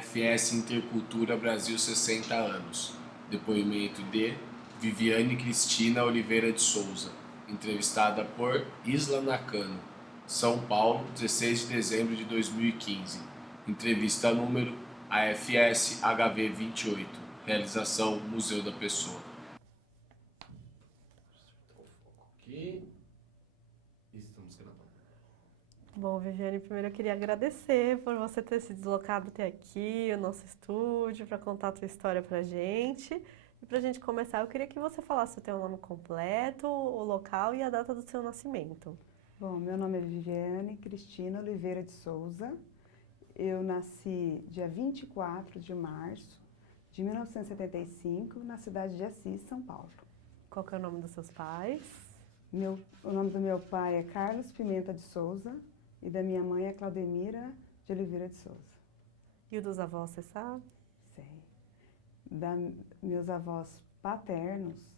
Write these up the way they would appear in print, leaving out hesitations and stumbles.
AFS Intercultura Brasil 60 anos. Depoimento de Viviane Cristina Oliveira de Souza, entrevistada por Isla Nakano, São Paulo, 16 de dezembro de 2015. Entrevista número AFS HV 28. Realização Museu da Pessoa. Bom, Viviane, primeiro eu queria agradecer por você ter se deslocado até aqui, o nosso estúdio, para contar a tua história pra gente. E pra gente começar, eu queria que você falasse o teu nome completo, o local e a data do seu nascimento. Bom, meu nome é Viviane Cristina Oliveira de Souza. Eu nasci dia 24 de março de 1975, na cidade de Assis, São Paulo. Qual que é o nome dos seus pais? O nome do meu pai é Carlos Pimenta de Souza e da minha mãe é Claudemira de Oliveira de Souza. E o dos avós, você sabe? Sei. Meus avós paternos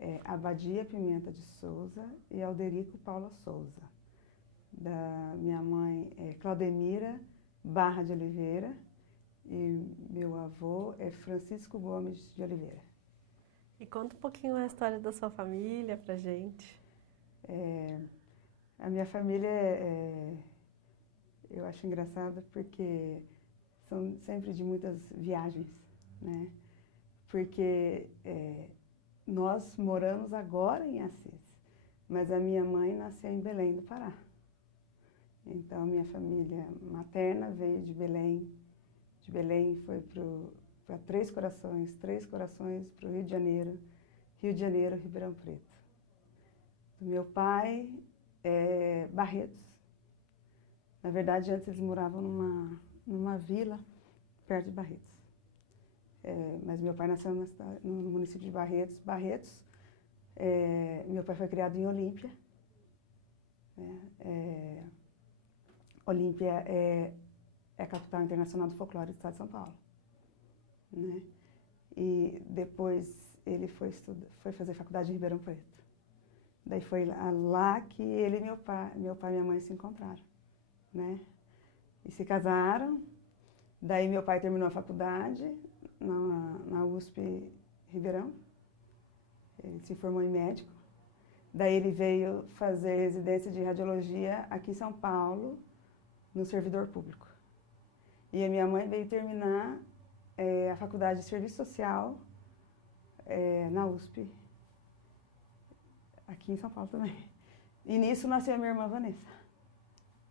é Abadia Pimenta de Souza e Alderico Paula Souza. Da minha mãe é Claudemira Barra de Oliveira e meu avô é Francisco Gomes de Oliveira. E conta um pouquinho a história da sua família pra gente. A minha família eu acho engraçada porque são sempre de muitas viagens, né? Porque nós moramos agora em Assis, mas a minha mãe nasceu em Belém do Pará. Então, minha família materna veio de Belém. De Belém foi para Três Corações para o Rio de Janeiro, Ribeirão Preto. Do meu pai é Barretos. Na verdade, antes eles moravam numa vila perto de Barretos. Mas meu pai nasceu no município de Barretos. Meu pai foi criado em Olímpia. Olímpia é a capital internacional do folclore do estado de São Paulo, né? E depois ele foi fazer faculdade em Ribeirão Preto. Daí foi lá que ele e meu pai e minha mãe se encontraram, né? E se casaram. Daí meu pai terminou a faculdade na USP Ribeirão. Ele se formou em médico. Daí ele veio fazer residência de radiologia aqui em São Paulo, no servidor público. E a minha mãe veio terminar a faculdade de serviço social na USP, aqui em São Paulo também. E nisso nasceu a minha irmã Vanessa,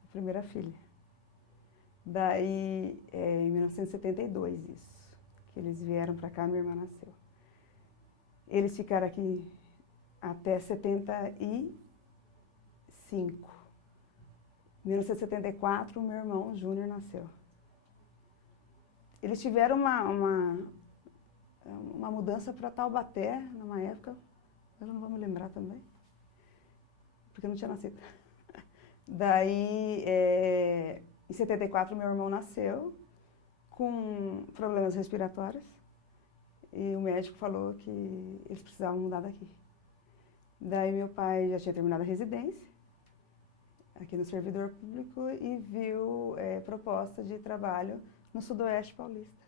a primeira filha. Daí, em 1972, isso, que eles vieram para cá, minha irmã nasceu. Eles ficaram aqui até 75. Em 1974, o meu irmão Júnior nasceu. Eles tiveram uma mudança para Taubaté, numa época, eu não vou me lembrar também, porque eu não tinha nascido. Daí, em 74, meu irmão nasceu com problemas respiratórios e o médico falou que eles precisavam mudar daqui. Daí meu pai já tinha terminado a residência aqui no servidor público e viu proposta de trabalho no Sudoeste Paulista.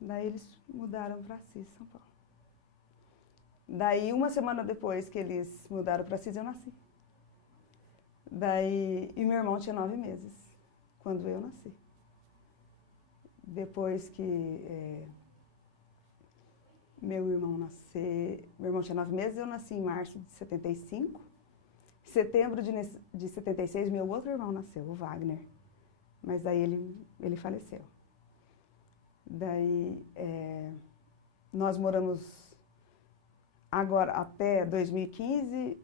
Daí eles mudaram para Assis, São Paulo. Daí, uma semana depois que eles mudaram para Assis, eu nasci. E meu irmão tinha 9 meses, quando eu nasci. Depois que meu irmão tinha 9 meses, eu nasci em março de 75. Em setembro de 76, meu outro irmão nasceu, o Wagner. Mas daí ele faleceu. Daí, nós moramos agora, até 2015,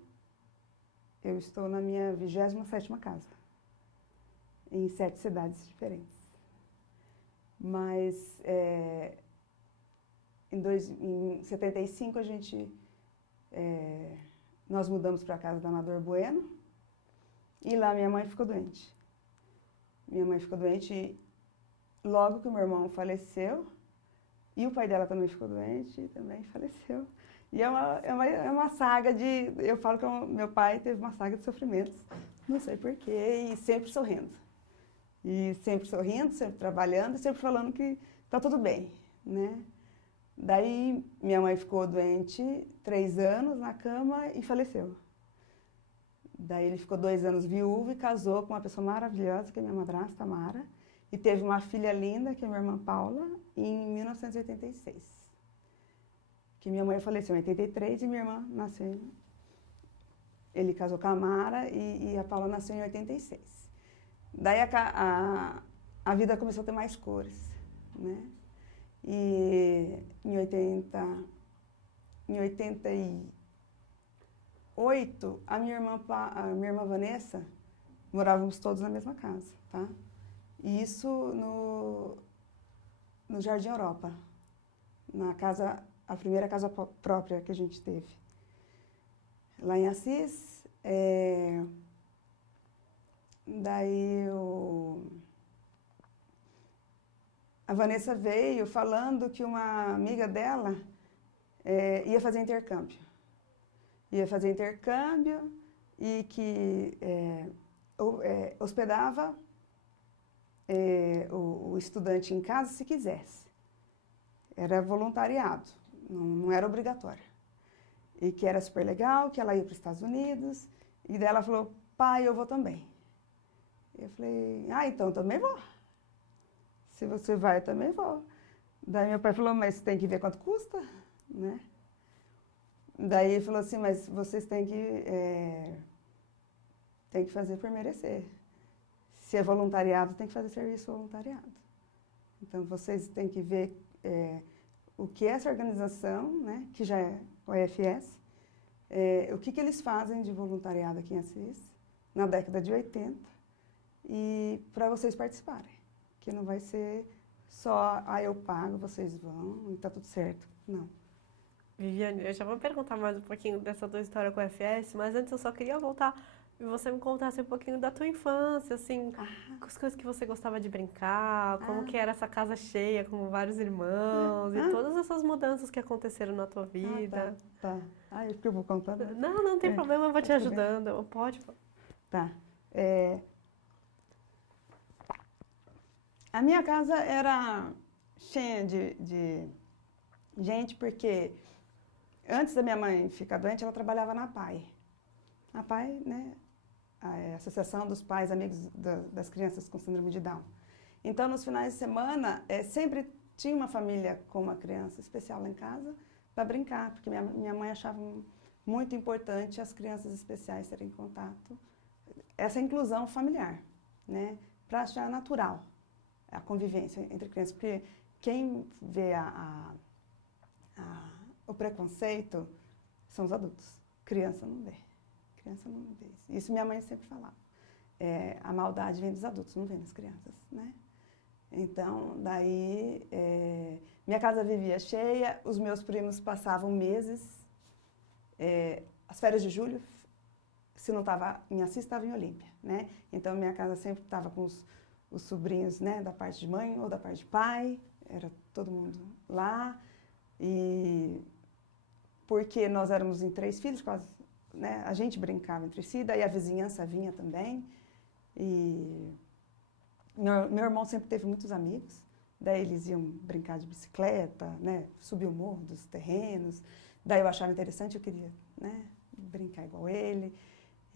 eu estou na minha 27ª casa, em 7 cidades diferentes. Mas, em 75, nós mudamos para a casa da Amador Bueno, e lá minha mãe ficou doente. Minha mãe ficou doente logo que o meu irmão faleceu, e o pai dela também ficou doente e também faleceu. E é uma saga eu falo que meu pai teve uma saga de sofrimentos, não sei porquê, e sempre sorrindo. E sempre sorrindo, sempre trabalhando, e sempre falando que tá tudo bem, né? Daí minha mãe ficou doente 3 anos na cama e faleceu. Daí ele ficou 2 anos viúvo e casou com uma pessoa maravilhosa, que é minha madrasta, Mara, e teve uma filha linda, que é minha irmã Paula, em 1986. Que minha mãe faleceu em 83 e minha irmã nasceu. Ele casou com a Mara e a Paula nasceu em 86. Daí a vida começou a ter mais cores, né? E em 88, a minha irmã Vanessa, morávamos todos na mesma casa, tá? E isso no Jardim Europa, a primeira casa própria que a gente teve. Lá em Assis, daí a Vanessa veio falando que uma amiga dela ia fazer intercâmbio. Ia fazer intercâmbio e que hospedava o estudante em casa se quisesse. Era voluntariado, não era obrigatório. E que era super legal, que ela ia para os Estados Unidos. E daí ela falou, pai, eu vou também. Eu falei, então também vou. Se você vai, eu também vou. Daí meu pai falou, mas tem que ver quanto custa, né? Daí ele falou assim, mas vocês têm que fazer por merecer. Se é voluntariado, tem que fazer serviço voluntariado. Então, vocês têm que ver o que é essa organização, né, que já é o EFS, o que eles fazem de voluntariado aqui em Assis, na década de 80, e para vocês participarem. Que não vai ser só, eu pago, vocês vão, e tá tudo certo. Não. Viviane, eu já vou perguntar mais um pouquinho dessa tua história com o FS, mas antes eu só queria voltar e você me contasse um pouquinho da tua infância, assim, as coisas que você gostava de brincar, como que era essa casa cheia com vários irmãos e todas essas mudanças que aconteceram na tua vida. Tá. É porque eu vou contar. Não tem problema, eu vou te ajudando. Pode. Tá. A minha casa era cheia de gente, porque antes da minha mãe ficar doente, ela trabalhava na PAI. A PAI, né, a Associação dos Pais Amigos das Crianças com Síndrome de Down. Então, nos finais de semana, sempre tinha uma família com uma criança especial lá em casa para brincar, porque minha mãe achava muito importante as crianças especiais terem contato, essa inclusão familiar, né, para achar natural a convivência entre crianças, porque quem vê o preconceito são os adultos, criança não vê. Criança não vê. Isso minha mãe sempre falava. A maldade vem dos adultos, não vem das crianças, né? Então, daí, minha casa vivia cheia, os meus primos passavam meses, as férias de julho, se não estava em Assis, estava em Olímpia, né? Então, minha casa sempre estava com os sobrinhos, né, da parte de mãe ou da parte de pai, era todo mundo lá. E porque nós éramos em 3 filhos, quase, né, a gente brincava entre si, daí a vizinhança vinha também. E meu irmão sempre teve muitos amigos, daí eles iam brincar de bicicleta, né, subir o morro dos terrenos, daí eu achava interessante, eu queria, né, brincar igual ele.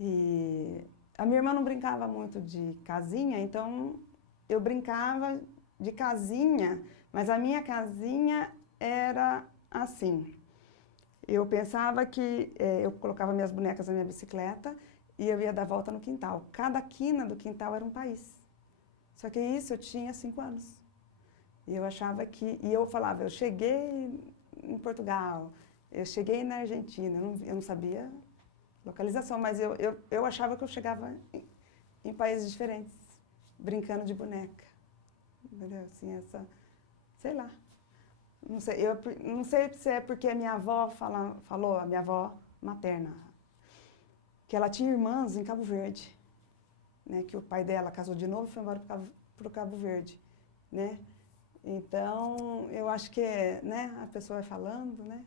E a minha irmã não brincava muito de casinha, então eu brincava de casinha, mas a minha casinha era assim. Eu pensava que eu colocava minhas bonecas na minha bicicleta e eu ia dar volta no quintal. Cada quina do quintal era um país. Só que isso eu tinha 5 anos. E eu achava que... E eu falava, eu cheguei em Portugal, eu cheguei na Argentina, eu não sabia localização, mas eu achava que eu chegava em países diferentes, brincando de boneca. Entendeu? Assim, sei lá. Não sei, eu não sei se é porque a minha avó falou, a minha avó materna, que ela tinha irmãs em Cabo Verde, né? Que o pai dela casou de novo e foi embora para o Cabo Verde, né? Então, eu acho que, né, a pessoa vai falando, né?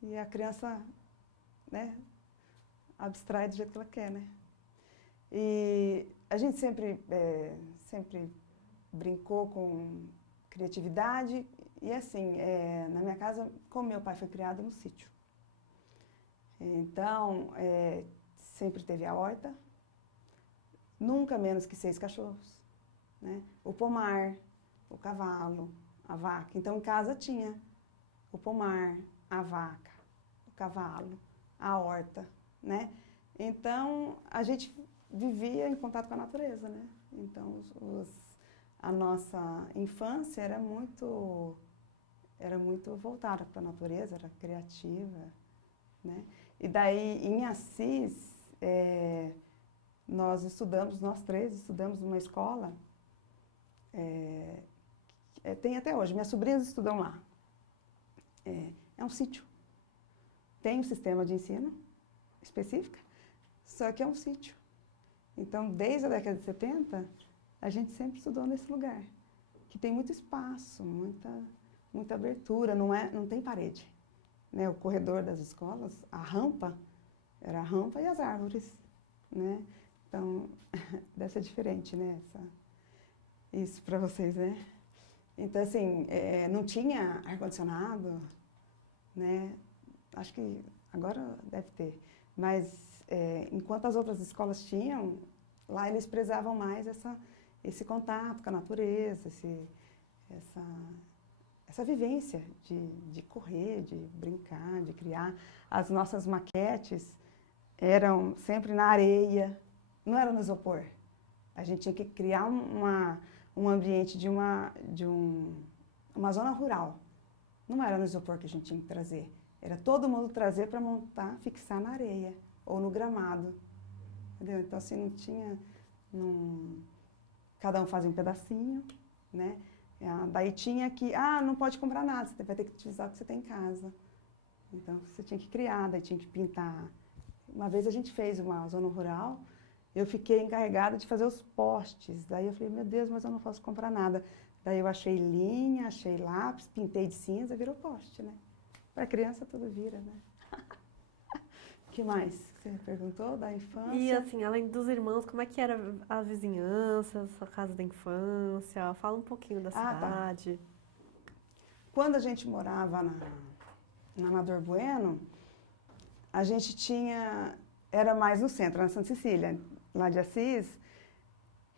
E a criança, né, abstrai do jeito que ela quer, né? E a gente sempre brincou criatividade. E assim, na minha casa, como meu pai foi criado no sítio, então sempre teve a horta, nunca menos que 6 cachorros, né? O pomar, o cavalo, a vaca. Então em casa tinha o pomar, a vaca, o cavalo, a horta, né? Então a gente vivia em contato com a natureza, né? Então a nossa infância era muito voltada para a natureza, era criativa, né? E daí, em Assis, nós 3 estudamos numa escola, tem até hoje, minhas sobrinhas estudam lá. É um sítio. Tem um sistema de ensino específico, só que é um sítio. Então, desde a década de 70, a gente sempre estudou nesse lugar, que tem muito espaço, muita abertura, não tem parede, né? O corredor das escolas, a rampa, era a rampa e as árvores, né? Então, deve ser diferente, né? Isso para vocês, né? Então, assim, não tinha ar-condicionado, né? Acho que agora deve ter, mas enquanto as outras escolas tinham, lá eles prezavam mais esse contato com a natureza, essa vivência de correr, de brincar, de criar. As nossas maquetes eram sempre na areia, não era no isopor. A gente tinha que criar um ambiente de uma zona rural. Não era no isopor que a gente tinha que trazer. Era todo mundo trazer para montar, fixar na areia ou no gramado. Entendeu? Então, assim, não tinha... Cada um fazia um pedacinho, né? Daí tinha que... não pode comprar nada, você vai ter que utilizar o que você tem em casa. Então, você tinha que criar, daí tinha que pintar. Uma vez a gente fez uma zona rural, eu fiquei encarregada de fazer os postes. Daí eu falei, meu Deus, mas eu não posso comprar nada. Daí eu achei linha, achei lápis, pintei de cinza, virou poste, né? Para criança tudo vira, né? O que mais que você perguntou da infância? E assim, além dos irmãos, como é que era a vizinhança, sua casa da infância? Fala um pouquinho da cidade. Tá. Quando a gente morava na Amador Bueno, a gente era mais no centro, na Santa Cecília, lá de Assis.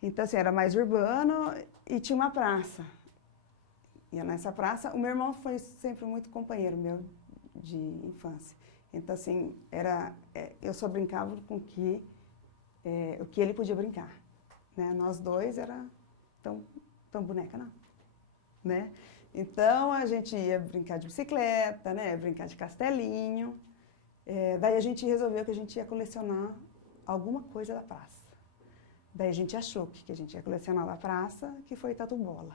Então, assim, era mais urbano e tinha uma praça. E nessa praça, o meu irmão foi sempre muito companheiro meu de infância. Então, assim, eu só brincava com o que ele podia brincar, né? Nós dois era tão boneca, não, né? Então, a gente ia brincar de bicicleta, né? Brincar de castelinho. Daí a gente resolveu que a gente ia colecionar alguma coisa da praça. Daí a gente achou que a gente ia colecionar da praça, que foi tatu-bola,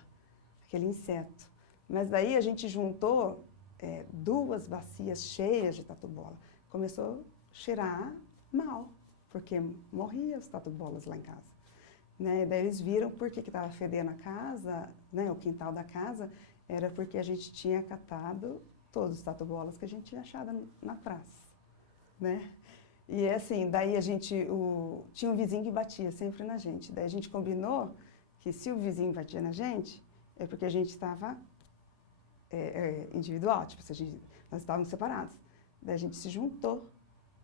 aquele inseto. Mas daí a gente juntou 2 bacias cheias de tatu-bola. Começou a cheirar mal, porque morria os tatu-bolas lá em casa, né? Daí eles viram por que estava fedendo a casa, né? O quintal da casa, era porque a gente tinha catado todos os tatu-bolas que a gente tinha achado na praça, né? E assim, daí tinha um vizinho que batia sempre na gente. Daí a gente combinou que se o vizinho batia na gente, é porque a gente estava individual, tipo, nós estávamos separados. Daí a gente se juntou.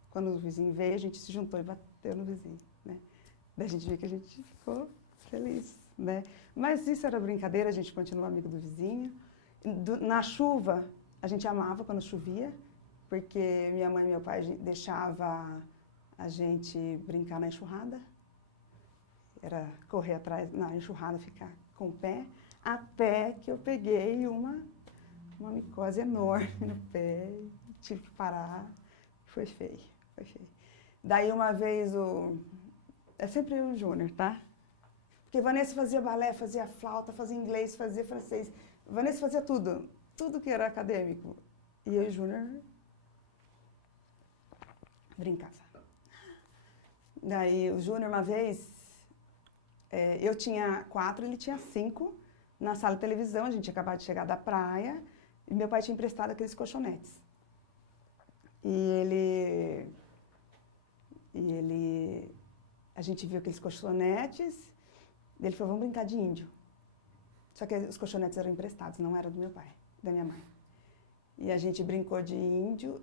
Quando o vizinho veio, a gente se juntou e bateu no vizinho, né? Daí a gente viu que a gente ficou feliz, né? Mas isso era brincadeira, a gente continuou amigo do vizinho. Na chuva, a gente amava quando chovia, porque minha mãe e meu pai deixavam a gente brincar na enxurrada. Era correr atrás na enxurrada, ficar com o pé, até que eu peguei uma micose enorme no pé, tive que parar, foi feio, foi feio. Daí uma vez é sempre o Júnior, tá? Porque Vanessa fazia balé, fazia flauta, fazia inglês, fazia francês, Vanessa fazia tudo que era acadêmico. E eu e o Júnior brincava. Daí o Júnior uma vez, eu tinha 4, ele tinha 5, na sala de televisão, a gente tinha acabado de chegar da praia, e meu pai tinha emprestado aqueles colchonetes. A gente viu aqueles colchonetes, ele falou, vamos brincar de índio. Só que os colchonetes eram emprestados, não era do meu pai, da minha mãe. E a gente brincou de índio,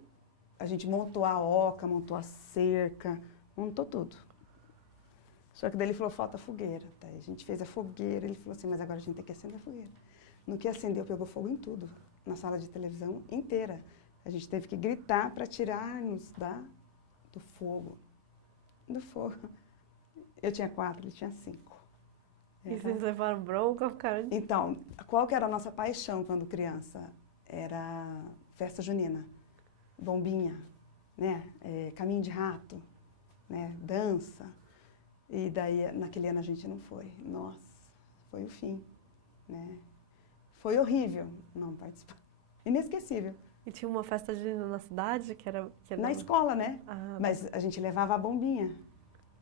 a gente montou a oca, montou a cerca, montou tudo. Só que daí ele falou, falta fogueira. Daí a gente fez a fogueira, ele falou assim, mas agora a gente tem que acender a fogueira. No que acendeu, pegou fogo em tudo, na sala de televisão inteira. A gente teve que gritar para tirar-nos do fogo. Do fogo. Eu tinha 4, ele tinha 5. E vocês levaram bronca, ficaram... Então, qual que era a nossa paixão quando criança? Era festa junina, bombinha, né? Caminho de rato, né? Dança. E daí, naquele ano a gente não foi. Nossa, foi o fim, né? Foi horrível não participar. Inesquecível. E tinha uma festa junina na cidade que era... Na escola, né? Ah, mas a gente levava a bombinha.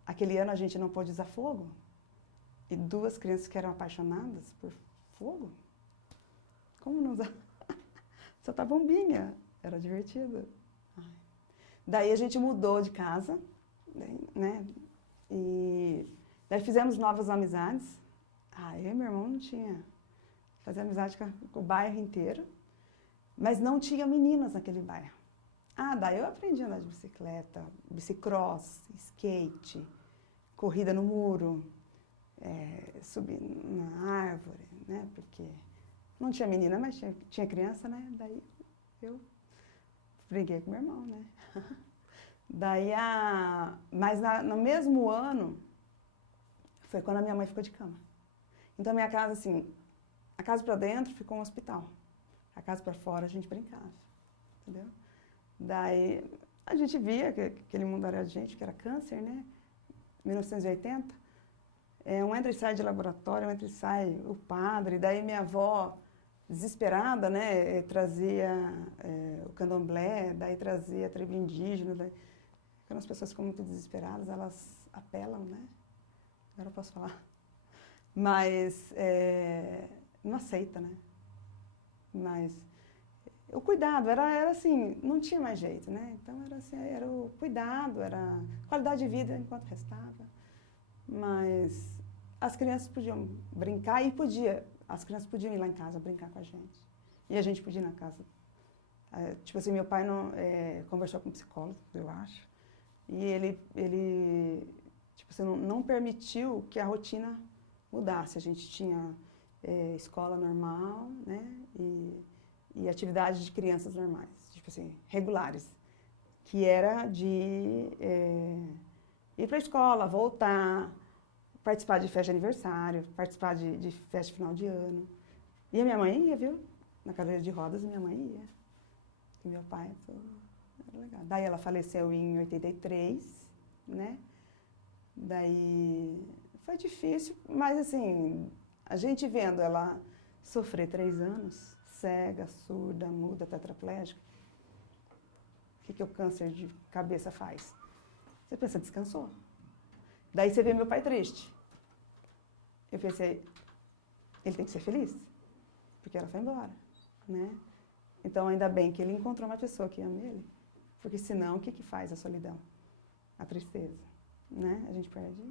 Aquele ano a gente não pôde usar fogo. E 2 crianças que eram apaixonadas por fogo. Como não usar? Só tá bombinha. Era divertido. Ai. Daí a gente mudou de casa, né? E daí fizemos novas amizades. Eu e meu irmão não tinha. Fazia amizade com o bairro inteiro. Mas não tinha meninas naquele bairro. Daí eu aprendi a andar de bicicleta, bicicross, skate, corrida no muro, subir na árvore, né? Porque não tinha menina, mas tinha criança, né? Daí eu briguei com meu irmão, né? Daí mas no mesmo ano foi quando a minha mãe ficou de cama. Então a minha casa, assim, a casa para dentro ficou um hospital. A casa para fora a gente brincava, entendeu? Daí a gente via que aquele mundo era de gente, que era câncer, né? 1980. Um entra e sai de laboratório, um entra e sai o padre. Daí minha avó, desesperada, né? Trazia o candomblé, daí trazia a tribo indígena. Daí, quando as pessoas ficam muito desesperadas, elas apelam, né? Agora eu posso falar. Mas não aceita, né? Mas o cuidado era assim, não tinha mais jeito, né? Então era assim, era o cuidado, era qualidade de vida enquanto restava. Mas as crianças podiam brincar e as crianças podiam ir lá em casa brincar com a gente. E a gente podia ir na casa. Tipo assim, meu pai conversou com um psicólogo, eu acho. E ele tipo assim, não permitiu que a rotina mudasse. A gente tinha escola normal, né? E atividades de crianças normais, tipo assim, regulares. Que era de ir para a escola, voltar, participar de festa de aniversário, participar de festa de final de ano. E a minha mãe ia, viu? Na cadeira de rodas, minha mãe ia. E meu pai, era legal. Daí ela faleceu em 83, né? Daí foi difícil, mas assim, a gente vendo ela sofrer 3 anos, cega, surda, muda, tetraplégica, o que o câncer de cabeça faz? Você pensa, descansou. Daí você vê meu pai triste. Eu pensei, ele tem que ser feliz, porque ela foi embora, né? Então, ainda bem que ele encontrou uma pessoa que ama ele, porque senão, o que faz a solidão? A tristeza, né? A gente perde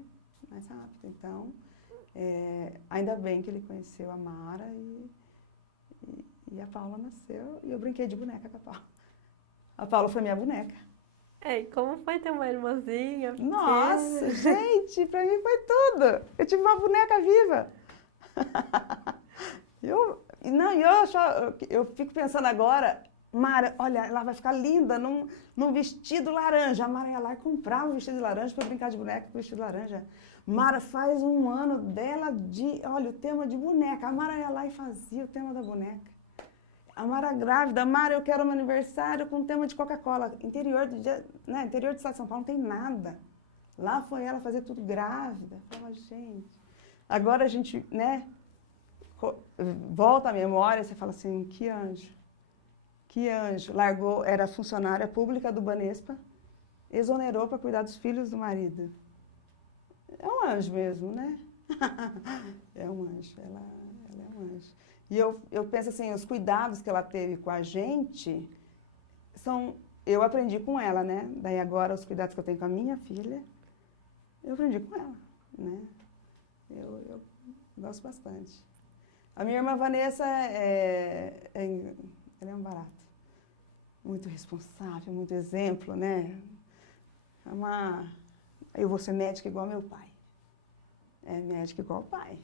mais rápido. Então, ainda bem que ele conheceu a Mara e a Paula nasceu e eu brinquei de boneca com a Paula. A Paula foi minha boneca. E como foi ter uma irmãzinha pequena? Nossa, gente, pra mim foi tudo. Eu tive uma boneca viva. Eu fico pensando agora, Mara, olha, ela vai ficar linda num vestido laranja. A Mara ia lá e comprava um vestido laranja para brincar de boneca com vestido laranja. Mara faz 1 ano dela olha, o tema de boneca. A Mara ia lá e fazia o tema da boneca. A Mara grávida, Mara, eu quero um aniversário com tema de Coca-Cola. Interior do estado de São Paulo não tem nada. Lá foi ela fazer tudo grávida. Eu falava, gente. Agora a gente, né, volta à memória, você fala assim, que anjo. Que anjo. Largou, era funcionária pública do Banespa, exonerou para cuidar dos filhos do marido. É um anjo mesmo, né? É um anjo, ela é um anjo. E eu penso assim, os cuidados que ela teve com a gente, eu aprendi com ela, né? Daí agora os cuidados que eu tenho com a minha filha, eu aprendi com ela, né? Eu gosto bastante. A minha irmã Vanessa, ela é um barato. Muito responsável, muito exemplo, né? Eu vou ser médica igual meu pai. Médica igual o pai.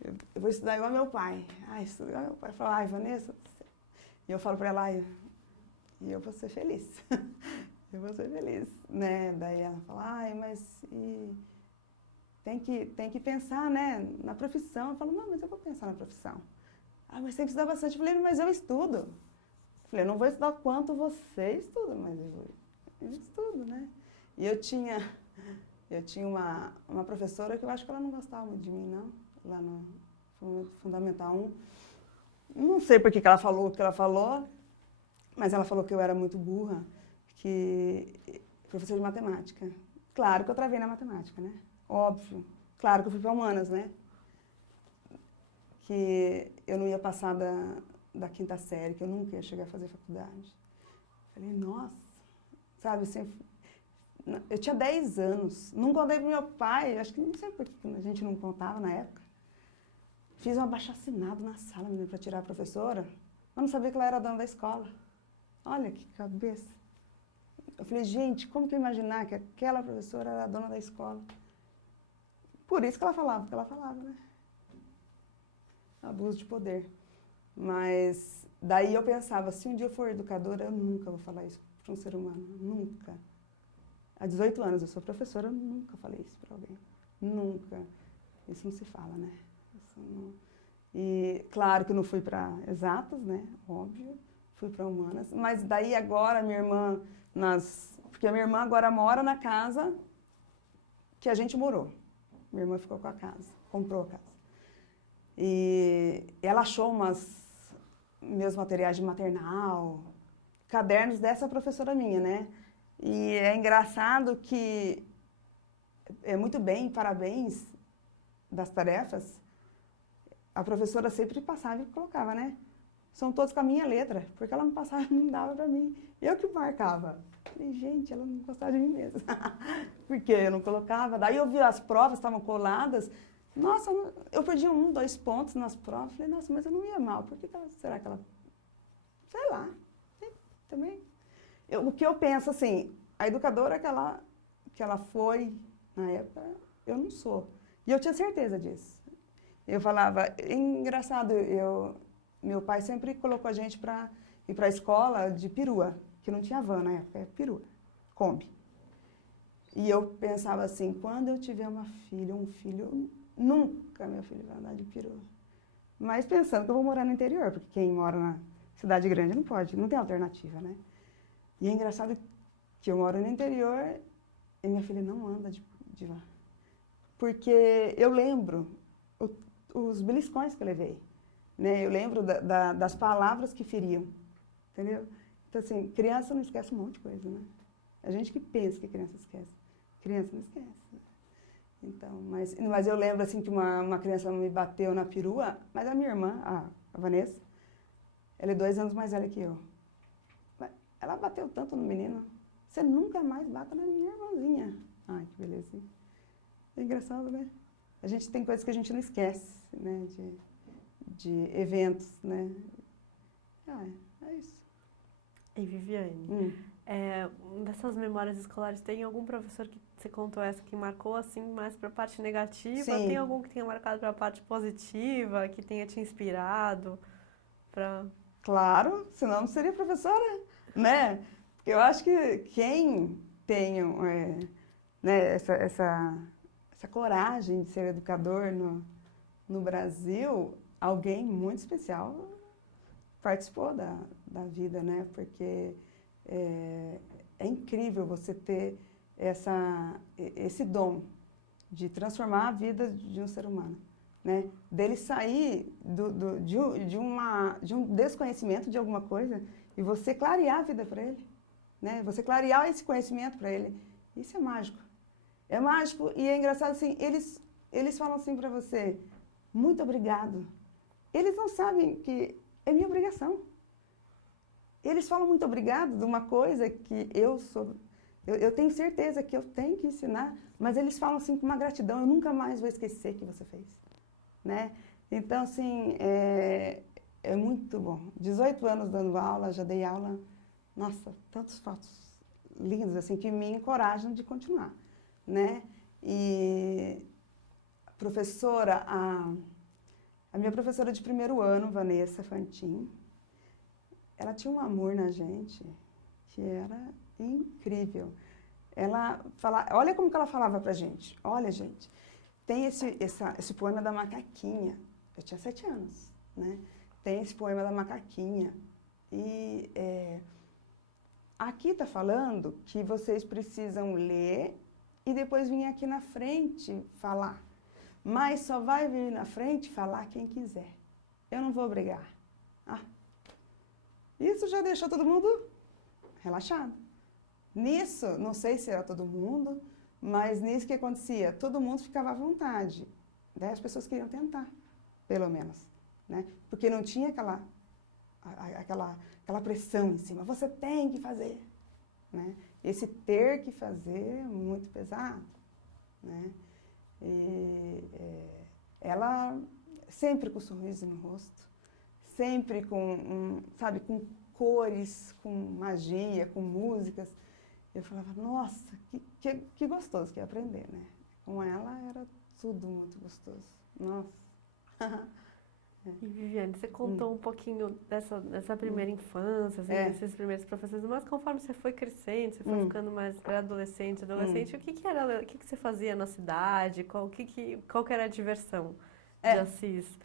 Eu vou estudar igual meu pai. Estudo igual meu pai. Eu falo, Vanessa... E eu falo para ela, e eu vou ser feliz. Eu vou ser feliz, né? Daí ela fala, mas tem que pensar, né, na profissão. Eu falo, não, mas eu vou pensar na profissão. Mas tem que estudar bastante. Eu falei, mas eu estudo. Eu falei, eu não vou estudar quanto você estuda, mas eu estudo, né? E eu tinha uma professora que eu acho que ela não gostava muito de mim, não, lá no Fundamental 1. Não sei por que ela falou o que ela falou, mas ela falou que eu era muito burra, professora de matemática. Claro que eu travei na matemática, né? Óbvio. Claro que eu fui para humanas, né? Que eu não ia passar da 5ª série, que eu nunca ia chegar a fazer faculdade. Falei, nossa, sabe, assim, eu tinha 10 anos, não contei pro meu pai, acho que não sei por que a gente não contava na época. Fiz um abaixo-assinado na sala para tirar a professora, mas não sabia que ela era dona da escola. Olha que cabeça. Eu falei, gente, como que eu ia imaginar que aquela professora era a dona da escola? Por isso que ela falava o que ela falava, né? Abuso de poder. Mas daí eu pensava, se um dia eu for educadora, eu nunca vou falar isso para um ser humano, nunca. Há 18 anos eu sou professora, eu nunca falei isso para alguém, nunca. Isso não se fala, né? Não... E claro que eu não fui para exatas, né? Óbvio, fui para humanas. Mas daí agora minha irmã, porque a minha irmã agora mora na casa que a gente morou. Minha irmã ficou com a casa, comprou a casa. E ela achou meus materiais de maternal, cadernos dessa professora minha, né? E é engraçado que, muito bem, parabéns das tarefas, a professora sempre passava e colocava, né? São todos com a minha letra, porque ela não passava, não dava para mim. Eu que marcava. Falei, gente, ela não gostava de mim mesmo. Porque eu não colocava. Daí eu vi as provas, estavam coladas. Nossa, eu perdi 1, 2 pontos nas provas. Falei, nossa, mas eu não ia mal. Por que será que ela... Sei lá. Também... O que eu penso, assim, a educadora que ela foi, na época, eu não sou. E eu tinha certeza disso. Eu falava, engraçado, meu pai sempre colocou a gente para ir para a escola de perua, que não tinha van na época, perua, Kombi. E eu pensava assim, quando eu tiver um filho, nunca meu filho vai andar de perua. Mas pensando que eu vou morar no interior, porque quem mora na cidade grande não pode, não tem alternativa, né? E é engraçado que eu moro no interior e minha filha não anda de van. Porque eu lembro os beliscões que eu levei, né? Eu lembro das palavras que feriam, entendeu? Então, assim, criança não esquece um monte de coisa, né? A gente que pensa que criança esquece. Criança não esquece. Então, mas eu lembro, assim, que uma criança me bateu na perua, mas a minha irmã, a Vanessa, ela é 2 anos mais velha que eu. Ela bateu tanto no menino, você nunca mais bata na minha irmãzinha. Ai, que beleza. É engraçado, né? A gente tem coisas que a gente não esquece, né? De eventos, né? É isso. E Viviane, dessas memórias escolares, tem algum professor que você contou essa que marcou assim mais para a parte negativa? Sim. Tem algum que tenha marcado para a parte positiva, que tenha te inspirado para... Claro, senão não seria professora, né? Eu acho que quem tem né, essa coragem de ser educador no Brasil, alguém muito especial participou da vida, né? Porque é incrível você ter esse dom de transformar a vida de um ser humano, né? Dele sair de um desconhecimento de alguma coisa e você clarear a vida para ele, né? Você clarear esse conhecimento para ele. Isso é mágico. É mágico e é engraçado assim, eles falam assim para você, muito obrigado. Eles não sabem que é minha obrigação. Eles falam muito obrigado de uma coisa que eu tenho certeza que eu tenho que ensinar, mas eles falam assim com uma gratidão, eu nunca mais vou esquecer que você fez, né? Então, assim, é muito bom. 18 anos dando aula, já dei aula, nossa, tantos fatos lindos, assim, que me encorajam de continuar, né? E a professora, a minha professora de primeiro ano, Vanessa Fantin, ela tinha um amor na gente que era incrível. Ela olha como que ela falava pra gente. Olha, gente, tem esse poema da macaquinha. Eu tinha 7 anos, né? Tem esse poema da macaquinha. E aqui está falando que vocês precisam ler e depois vir aqui na frente falar. Mas só vai vir na frente falar quem quiser. Eu não vou obrigar. Isso já deixou todo mundo relaxado. Nisso, não sei se era todo mundo, mas nisso que acontecia, todo mundo ficava à vontade. Daí as pessoas queriam tentar, pelo menos, né? Porque não tinha aquela pressão em cima. Você tem que fazer, né? Esse ter que fazer é muito pesado, né? E ela sempre com um sorriso no rosto, sempre com, sabe, com cores, com magia, com músicas. Eu falava, nossa, que gostoso que é aprender, né? Com ela era tudo muito gostoso. Nossa. E Viviane, você contou um pouquinho dessa primeira infância, assim, desses primeiros professores, mas conforme você foi crescendo, você foi ficando mais pré-adolescente, adolescente, o que você fazia na cidade? Qual que era a diversão de Assis,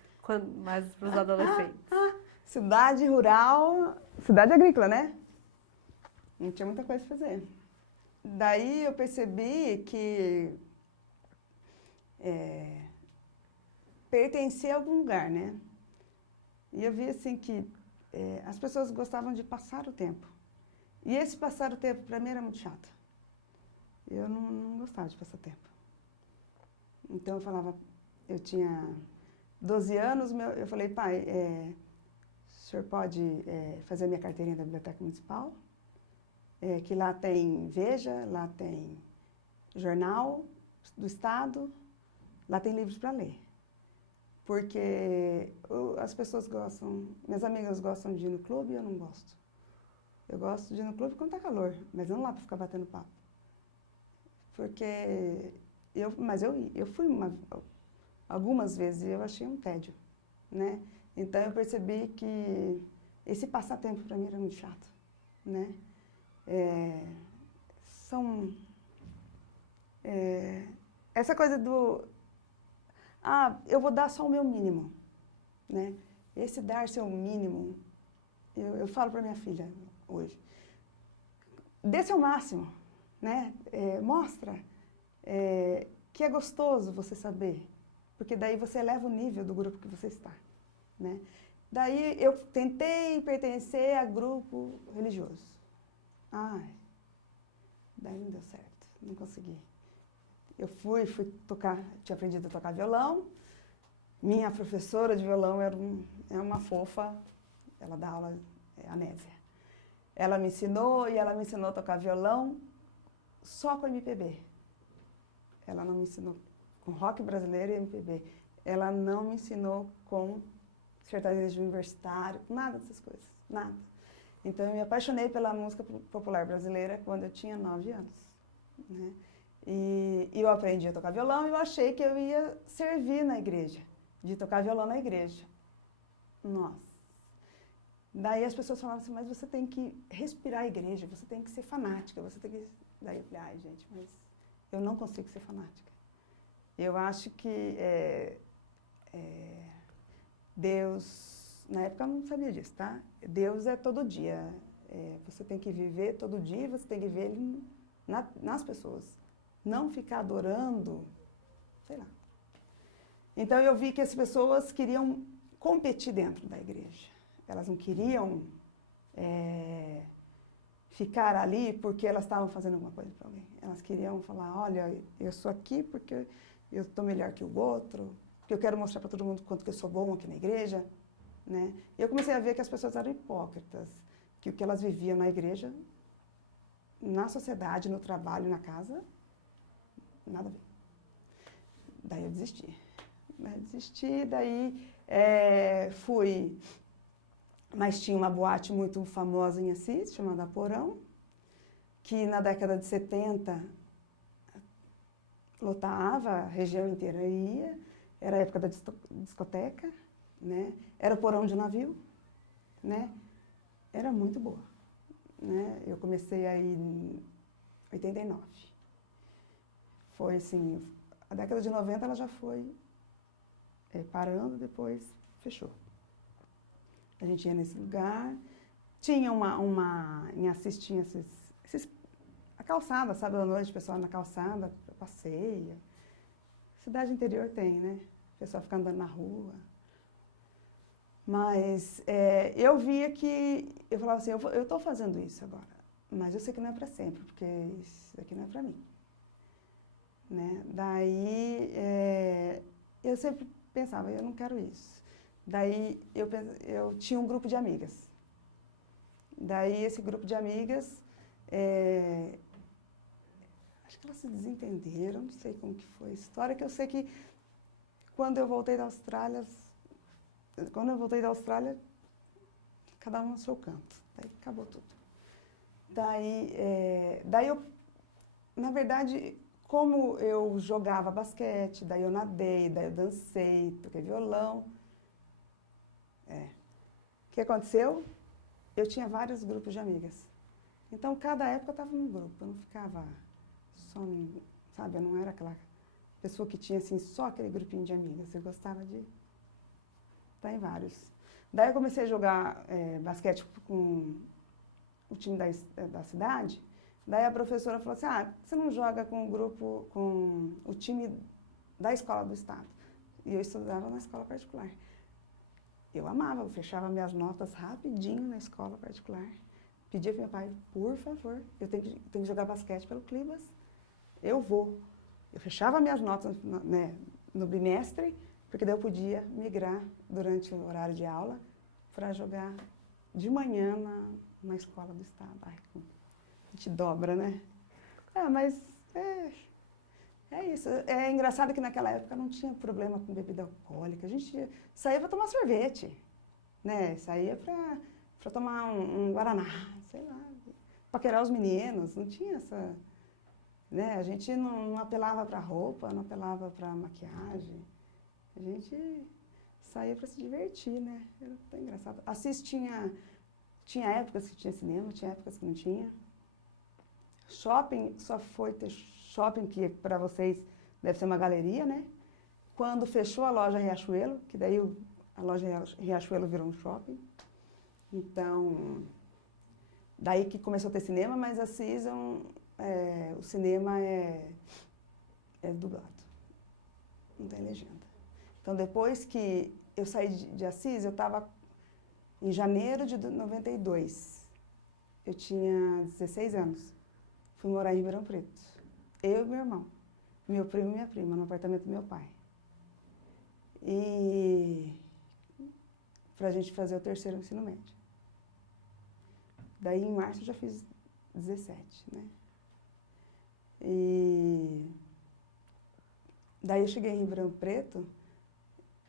mais para os adolescentes? Cidade rural, cidade agrícola, né? Não tinha muita coisa para fazer. Daí eu percebi que pertencer a algum lugar, né? E eu vi assim que as pessoas gostavam de passar o tempo. E esse passar o tempo para mim era muito chato. Eu não gostava de passar tempo. Então eu falava, eu tinha 12 anos, eu falei, pai, o senhor pode fazer a minha carteirinha da Biblioteca Municipal? Que lá tem Veja, lá tem Jornal do Estado, lá tem livros para ler. Porque as pessoas gostam, minhas amigas gostam de ir no clube e eu não gosto. Eu gosto de ir no clube quando tá calor, mas não lá para ficar batendo papo. Porque eu fui algumas vezes e eu achei um tédio, né? Então eu percebi que esse passatempo para mim era muito chato, né? Essa coisa eu vou dar só o meu mínimo, né? Esse dar seu mínimo, eu falo para minha filha hoje, dê seu máximo, né? Mostra que é gostoso você saber, porque daí você eleva o nível do grupo que você está, né? Daí eu tentei pertencer a grupo religioso. Daí não deu certo, não consegui. Eu fui tocar, tinha aprendido a tocar violão. Minha professora de violão é uma fofa, ela dá aula, a Nésia. Ela me ensinou a tocar violão só com MPB. Ela não me ensinou com rock brasileiro e MPB. Ela não me ensinou com sertanejo universitário, nada dessas coisas, nada. Então eu me apaixonei pela música popular brasileira quando eu tinha 9 anos, né? E eu aprendi a tocar violão e eu achei que eu ia servir na igreja, de tocar violão na igreja. Nossa! Daí as pessoas falavam assim, mas você tem que respirar a igreja, você tem que ser fanática, você tem que... Daí eu falei, ai gente, mas eu não consigo ser fanática. Eu acho que Deus, na época eu não sabia disso, tá? Deus é todo dia, você tem que viver todo dia, você tem que ver Ele nas pessoas. Não ficar adorando, sei lá. Então eu vi que as pessoas queriam competir dentro da igreja. Elas não queriam ficar ali porque elas estavam fazendo alguma coisa para alguém. Elas queriam falar, olha, eu sou aqui porque eu estou melhor que o outro, porque eu quero mostrar para todo mundo quanto que eu sou bom aqui na igreja, né? E eu comecei a ver que as pessoas eram hipócritas, que o que elas viviam na igreja, na sociedade, no trabalho, na casa, nada a ver. Daí eu desisti. né, desisti, daí fui, mas tinha uma boate muito famosa em Assis, chamada Porão, que na década de 70 lotava, a região inteira ia, era a época da discoteca, né? Era o porão de navio, né? Era muito boa, né? Eu comecei aí em 89. Foi assim, a década de 90 ela já foi parando, depois fechou. A gente ia nesse lugar, tinha em Assis tinha a calçada, sábado à noite, o pessoal na calçada, passeia. Cidade interior tem, né? O pessoal fica andando na rua. Mas eu via que, eu falava assim, eu estou fazendo isso agora, mas eu sei que não é para sempre, porque isso aqui não é para mim. Né? Daí, eu sempre pensava, eu não quero isso. Daí, eu tinha um grupo de amigas. Daí, esse grupo de amigas, acho que elas se desentenderam, não sei como que foi a história, que eu sei que quando eu voltei da Austrália, cada um no seu canto. Daí acabou tudo. Daí eu, na verdade, como eu jogava basquete, daí eu nadei, daí eu dancei, toquei violão. O que aconteceu? Eu tinha vários grupos de amigas. Então, cada época eu estava num grupo, eu não ficava só num, sabe, eu não era aquela pessoa que tinha assim, só aquele grupinho de amigas, eu gostava de estar em vários. Daí eu comecei a jogar basquete com o time da cidade, daí a professora falou assim, você não joga com o grupo, com o time da escola do estado? E eu estudava na escola particular. Eu amava, eu fechava minhas notas rapidinho na escola particular. Pedia para meu pai, por favor, eu tenho que jogar basquete pelo Clibas, eu vou. Eu fechava minhas notas, né, no bimestre, porque daí eu podia migrar durante o horário de aula para jogar de manhã na escola do estado. Ai, a gente dobra, né? Mas é isso. É engraçado que naquela época não tinha problema com bebida alcoólica. A gente saía para tomar sorvete, né? Saía para tomar um guaraná, sei lá, paquerar os meninos. Não tinha essa, né? A gente não apelava para roupa, não apelava para maquiagem. A gente saía para se divertir, né? Era tão engraçado. Assis tinha épocas que tinha cinema, tinha épocas que não tinha. Shopping, só foi ter shopping, que para vocês deve ser uma galeria, né? Quando fechou a loja Riachuelo, que daí a loja Riachuelo virou um shopping. Então, daí que começou a ter cinema, mas Assis, o cinema é dublado, não tem legenda. Então, depois que eu saí de Assis, eu estava em janeiro de 92. Eu tinha 16 anos. Fui morar em Ribeirão Preto. Eu e meu irmão. Meu primo e minha prima, no apartamento do meu pai. E pra gente fazer o terceiro ensino médio. Daí, em março, eu já fiz 17, né? E daí eu cheguei em Ribeirão Preto,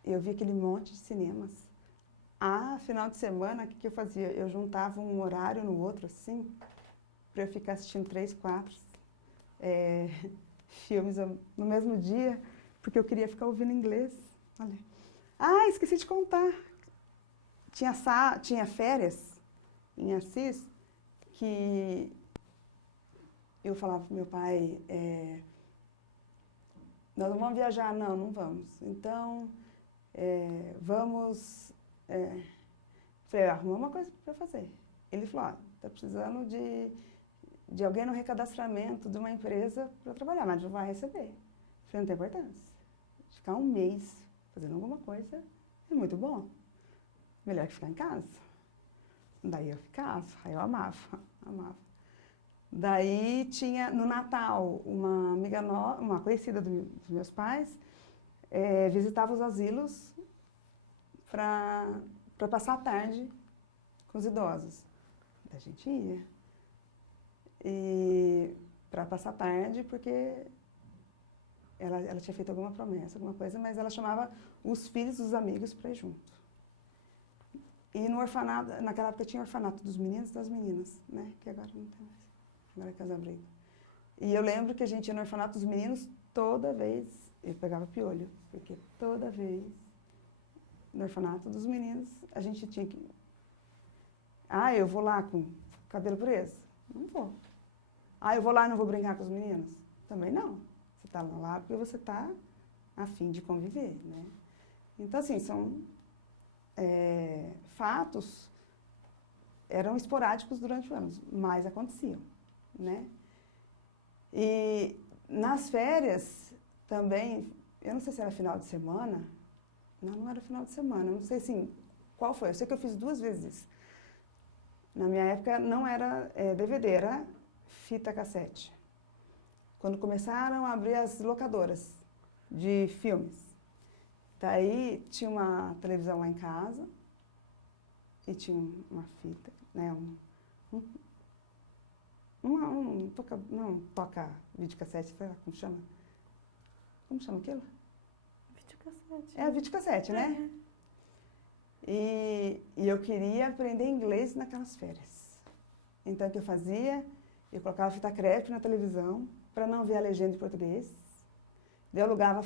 eu vi aquele monte de cinemas. Final de semana, o que eu fazia? Eu juntava um horário no outro, assim, para eu ficar assistindo 3, 4 filmes no mesmo dia, porque eu queria ficar ouvindo inglês. Olha. Esqueci de contar. Tinha férias em Assis, que eu falava para meu pai, nós não vamos viajar, não vamos. Então, vamos... falei, arruma uma coisa para fazer. Ele falou, está precisando de alguém no recadastramento de uma empresa para trabalhar, mas não vai receber. Eu falei, não tem importância. Ficar um mês fazendo alguma coisa é muito bom. Melhor que ficar em casa. Daí eu ficava, aí eu amava. Daí tinha, no Natal, uma amiga uma conhecida dos meus pais, visitava os asilos para passar a tarde com os idosos. A gente ia. E para passar a tarde, porque ela tinha feito alguma promessa, alguma coisa, mas ela chamava os filhos dos amigos para ir junto. E no orfanato, naquela época tinha orfanato dos meninos e das meninas, né? Que agora não tem mais. Agora é casa-abrigo. E eu lembro que a gente ia no orfanato dos meninos, toda vez, eu pegava piolho, porque toda vez no orfanato dos meninos a gente tinha que... Ah, eu vou lá com cabelo preso? Não vou. Ah, eu vou lá e não vou brincar com os meninos? Também não. Você está lá porque você está a fim de conviver, né? Então, assim, são fatos, eram esporádicos durante o ano, mas aconteciam, né? E nas férias também, eu não sei se era final de semana, não era final de semana, eu não sei assim, qual foi, eu sei que eu fiz 2 vezes isso. Na minha época não era DVD, era fita cassete. Quando começaram a abrir as locadoras de filmes. Daí tinha uma televisão lá em casa e tinha uma fita, né? Toca videocassete, sei lá como chama. Como chama aquilo? Videocassete. É, videocassete, né? E eu queria aprender inglês naquelas férias. Então o que eu fazia? Eu colocava fita crepe na televisão para não ver a legenda em português. Daí eu alugava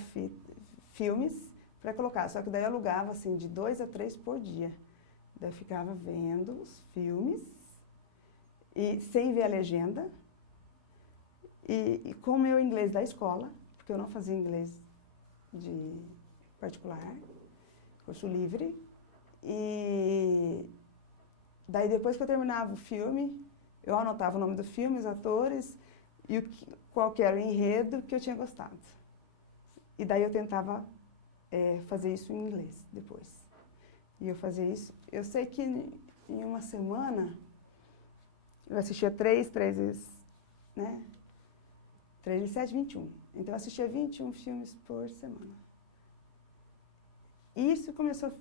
filmes para colocar, só que daí eu alugava assim de 2 a 3 por dia. Daí eu ficava vendo os filmes e sem ver a legenda e com o meu inglês da escola, porque eu não fazia inglês de particular, curso livre. E daí depois que eu terminava o filme, eu anotava o nome do filme, os atores e qual que era o enredo que eu tinha gostado. E daí eu tentava fazer isso em inglês depois. E eu fazia isso. Eu sei que em uma semana eu assistia 3 vezes, né? 3 vezes 7, 21. Então eu assistia 21 filmes por semana. Isso começou,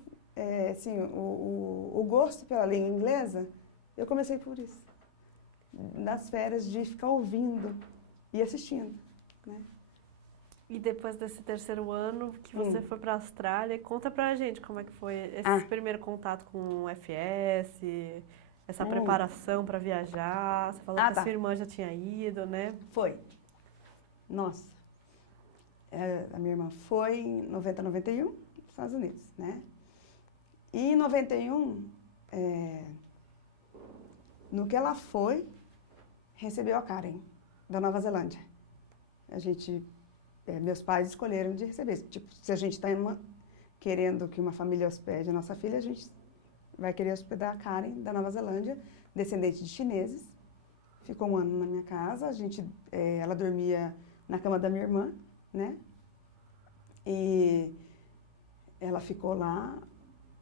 assim, o gosto pela língua inglesa, eu comecei por isso. Nas férias de ficar ouvindo e assistindo, né? E depois desse 3º ano que você foi para a Austrália, conta pra gente como é que foi esse primeiro contato com o FS, essa preparação para viajar. Você falou que a sua irmã já tinha ido, né? Foi. Nossa. A minha irmã foi em 90, 91, nos Estados Unidos, né? E em 91, no que ela foi, recebeu a Karen, da Nova Zelândia. A gente... meus pais escolheram de receber. Tipo, se a gente está querendo que uma família hospede a nossa filha, a gente vai querer hospedar a Karen, da Nova Zelândia, descendente de chineses. Ficou 1 ano na minha casa, ela dormia na cama da minha irmã, né? E ela ficou lá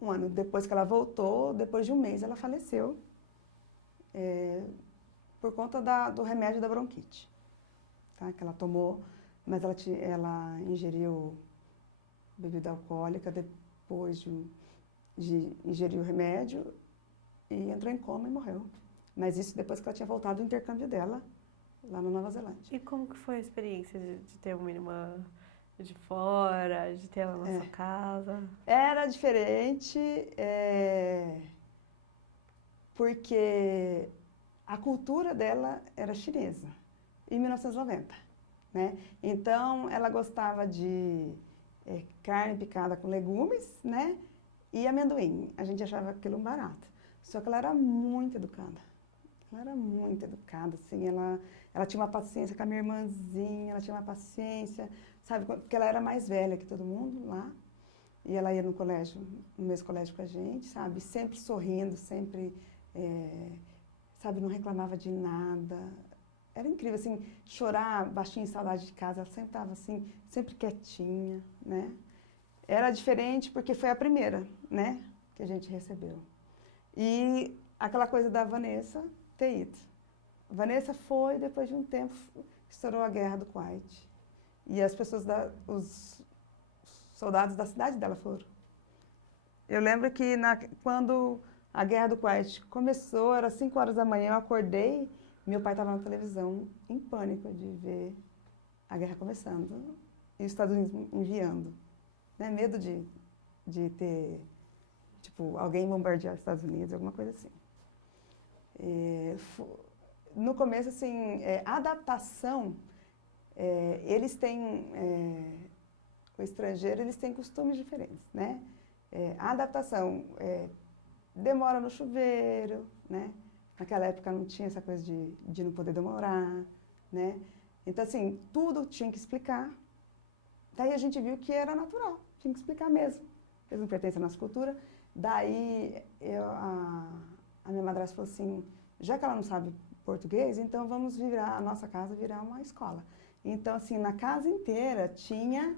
1 ano. Depois que ela voltou, depois de 1 mês, ela faleceu por conta do remédio da bronquite, tá? Que ela tomou. Mas ela ingeriu bebida alcoólica depois de ingerir o remédio e entrou em coma e morreu. Mas isso depois que ela tinha voltado do intercâmbio dela lá na Nova Zelândia. E como que foi a experiência de ter uma irmã de fora, de ter ela na sua casa? Era diferente, porque a cultura dela era chinesa, em 1990. Né? Então, ela gostava de carne picada com legumes, né? E amendoim. A gente achava aquilo um barato. Só que ela era muito educada. Ela era muito educada, assim. Ela tinha uma paciência com a minha irmãzinha, ela tinha uma paciência, sabe? Porque ela era mais velha que todo mundo lá. E ela ia no mesmo colégio com a gente, sabe? Sempre sorrindo, sempre, sabe? Não reclamava de nada. Era incrível, assim, chorar baixinho em saudade de casa, ela sempre estava assim, sempre quietinha, né? Era diferente porque foi a primeira, né, que a gente recebeu. E aquela coisa da Vanessa ter ido. A Vanessa foi, depois de um tempo, estourou a guerra do Kuwait. E as pessoas, os soldados da cidade dela foram. Eu lembro que quando a guerra do Kuwait começou, era 5 horas da manhã, eu acordei. Meu pai estava na televisão, em pânico de ver a guerra começando. e os Estados Unidos enviando. Né? Medo de ter, tipo, alguém bombardear os Estados Unidos, alguma coisa assim. No começo, assim, a adaptação, eles têm, o estrangeiro, eles têm costumes diferentes, né? A adaptação demora no chuveiro, né? Naquela época não tinha essa coisa de não poder demorar, né? Então, assim, tudo tinha que explicar. Daí a gente viu que era natural, tinha que explicar mesmo. Eles não pertencem à nossa cultura. Daí a minha madrasta falou assim, já que ela não sabe português, então vamos virar a nossa casa virar uma escola. Então, assim, na casa inteira tinha,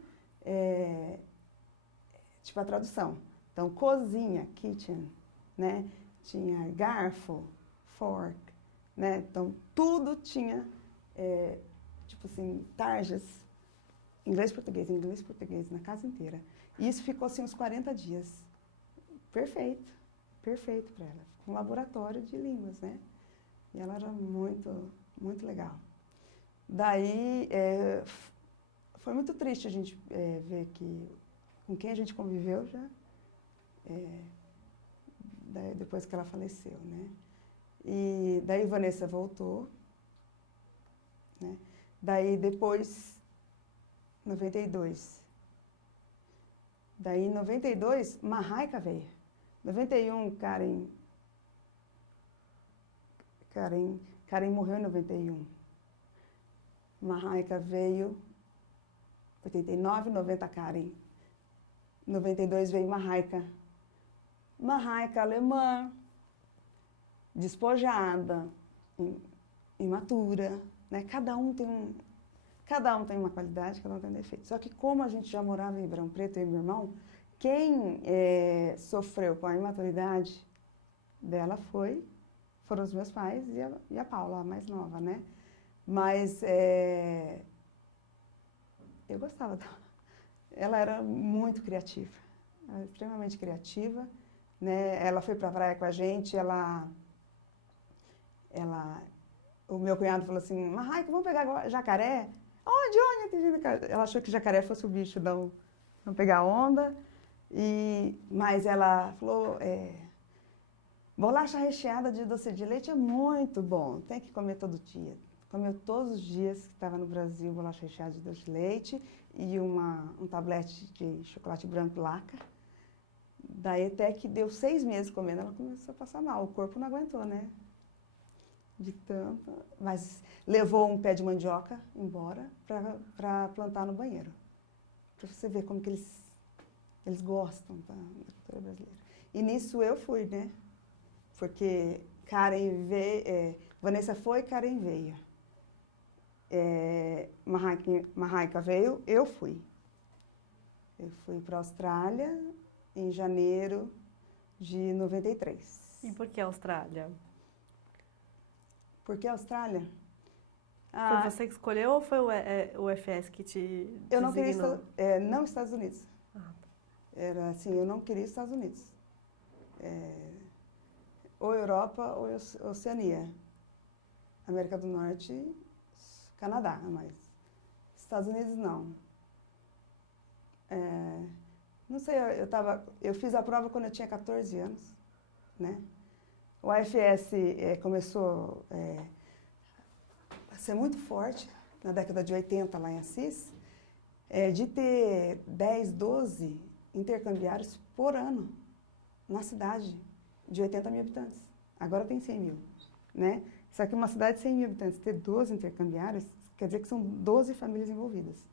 tipo, a tradução. Então, cozinha, kitchen, né? Tinha garfo, fork, né? Então, tudo tinha, tipo assim, tarjas, inglês, português, na casa inteira. E isso ficou, assim, uns 40 dias. Perfeito, perfeito para ela. Um laboratório de línguas, né? E ela era muito, muito legal. Daí, foi muito triste a gente ver que com quem a gente conviveu já, depois que ela faleceu, né? E daí Vanessa voltou, né? Daí depois, 92. Daí em 92, Marraika veio. 91, Karen morreu em 91. Marraika veio, 89, 90 Karen. 92 veio Marraika. Marraika alemã, despojada, imatura, né? Cada um tem uma qualidade, cada um tem um defeito. Só que como a gente já morava em Ribeirão Preto, eu e meu irmão, quem sofreu com a imaturidade dela foram os meus pais e a Paula, a mais nova, né? Mas eu gostava dela. Ela era muito criativa, extremamente criativa, né? Ela foi para a praia com a gente, o meu cunhado falou assim, Marraika, vamos pegar jacaré? Onde? Ela achou que jacaré fosse o bicho, não pegar onda. Mas ela falou, bolacha recheada de doce de leite é muito bom, tem que comer todo dia. Comeu todos os dias que estava no Brasil, bolacha recheada de doce de leite e um tablete de chocolate branco Laca. Daí até que deu 6 meses comendo, ela começou a passar mal, o corpo não aguentou, né? De tanto, mas levou um pé de mandioca embora para plantar no banheiro. Para você ver como que eles gostam da cultura brasileira. E nisso eu fui, né? Porque Vanessa foi, Karen veio. Marraika veio, eu fui. Eu fui para a Austrália em janeiro de 93. E por que Austrália? Por que Austrália? Foi você que escolheu ou foi o UFS que te Eu não queria, designou? não Estados Unidos. Era assim, eu não queria Estados Unidos. Ou Europa ou Oceania. América do Norte, Canadá, mas Estados Unidos não. Não sei, eu fiz a prova quando eu tinha 14 anos, né? O AFS começou a ser muito forte na década de 80 lá em Assis, de ter 10, 12 intercambiários por ano na cidade de 80 mil habitantes. Agora tem 100 mil, né? Só que uma cidade de 100 mil habitantes ter 12 intercambiários, quer dizer que são 12 famílias envolvidas.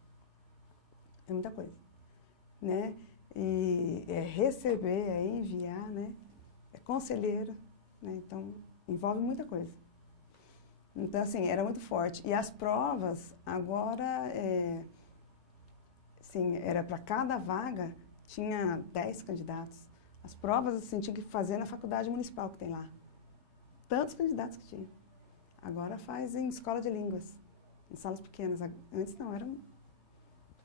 É muita coisa, né? E receber, enviar, né? É conselheiro, né? Então, envolve muita coisa. Então, assim, era muito forte. E as provas, agora, assim, era para cada vaga, tinha 10 candidatos. As provas, assim, tinha que fazer na faculdade municipal que tem lá. Tantos candidatos que tinha. Agora faz em escola de línguas, em salas pequenas. Antes não, era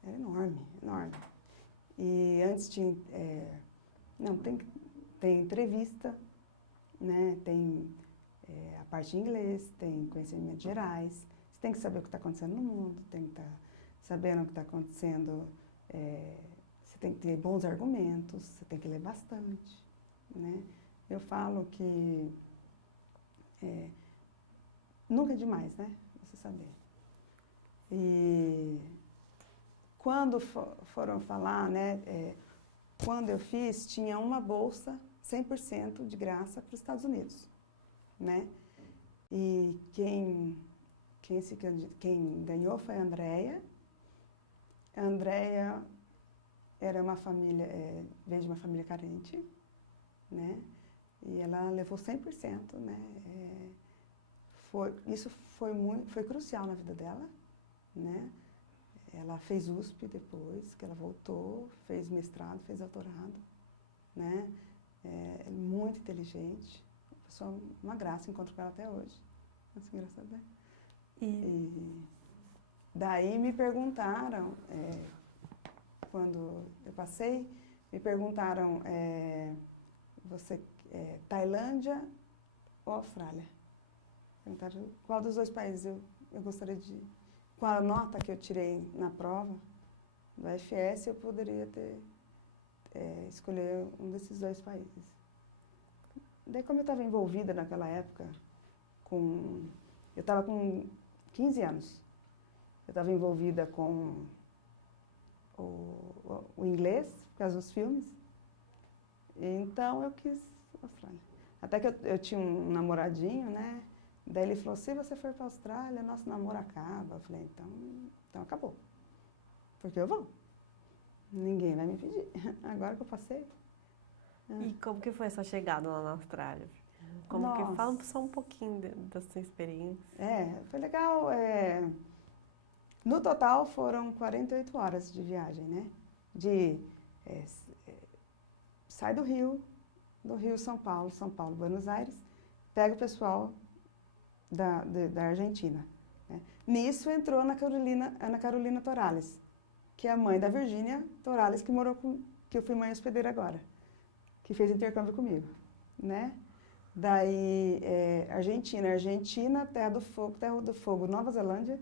enorme, enorme. E antes tinha, tem entrevista, né? Tem a parte em inglês, tem conhecimentos gerais. Você tem que saber o que está acontecendo no mundo, tem que sabendo o que está acontecendo, você tem que ter bons argumentos, você tem que ler bastante, né? Eu falo que nunca é demais, né? Você saber. E quando foram falar, né? Quando eu fiz, tinha uma bolsa 100% de graça para os Estados Unidos, né? E quem ganhou foi a Andréia. A Andréia era uma família, veio de uma família carente, né? E ela levou 100%, né? Isso foi crucial na vida dela, né? Ela fez USP depois, que ela voltou, fez mestrado, fez doutorado, né? É muito inteligente, uma graça, encontro com ela até hoje. Nossa, engraçado, né? E daí me perguntaram, quando eu passei, me perguntaram, você, Tailândia ou Austrália? Perguntaram qual dos dois países eu gostaria de... Com a nota que eu tirei na prova do FS, eu poderia escolher um desses dois países. Daí, como eu estava envolvida naquela época, eu estava com 15 anos, eu estava envolvida com o inglês, por causa dos filmes, então eu quis Austrália. Até que eu tinha um namoradinho, né? Daí ele falou, se você for para a Austrália, nosso namoro acaba. Eu falei, então acabou, porque eu vou. Ninguém vai me impedir. Agora que eu passei. E como que foi a sua chegada lá na Austrália? Como que fala só um pouquinho da sua experiência? Foi legal. No total foram 48 horas de viagem, né? Sai do Rio São Paulo, Buenos Aires, pega o pessoal da Argentina, né? Nisso entrou Ana Carolina Torales, que é a mãe da Virgínia Torales, que eu fui mãe hospedeira agora, que fez intercâmbio comigo, né? Daí, Argentina, Terra do Fogo, Nova Zelândia,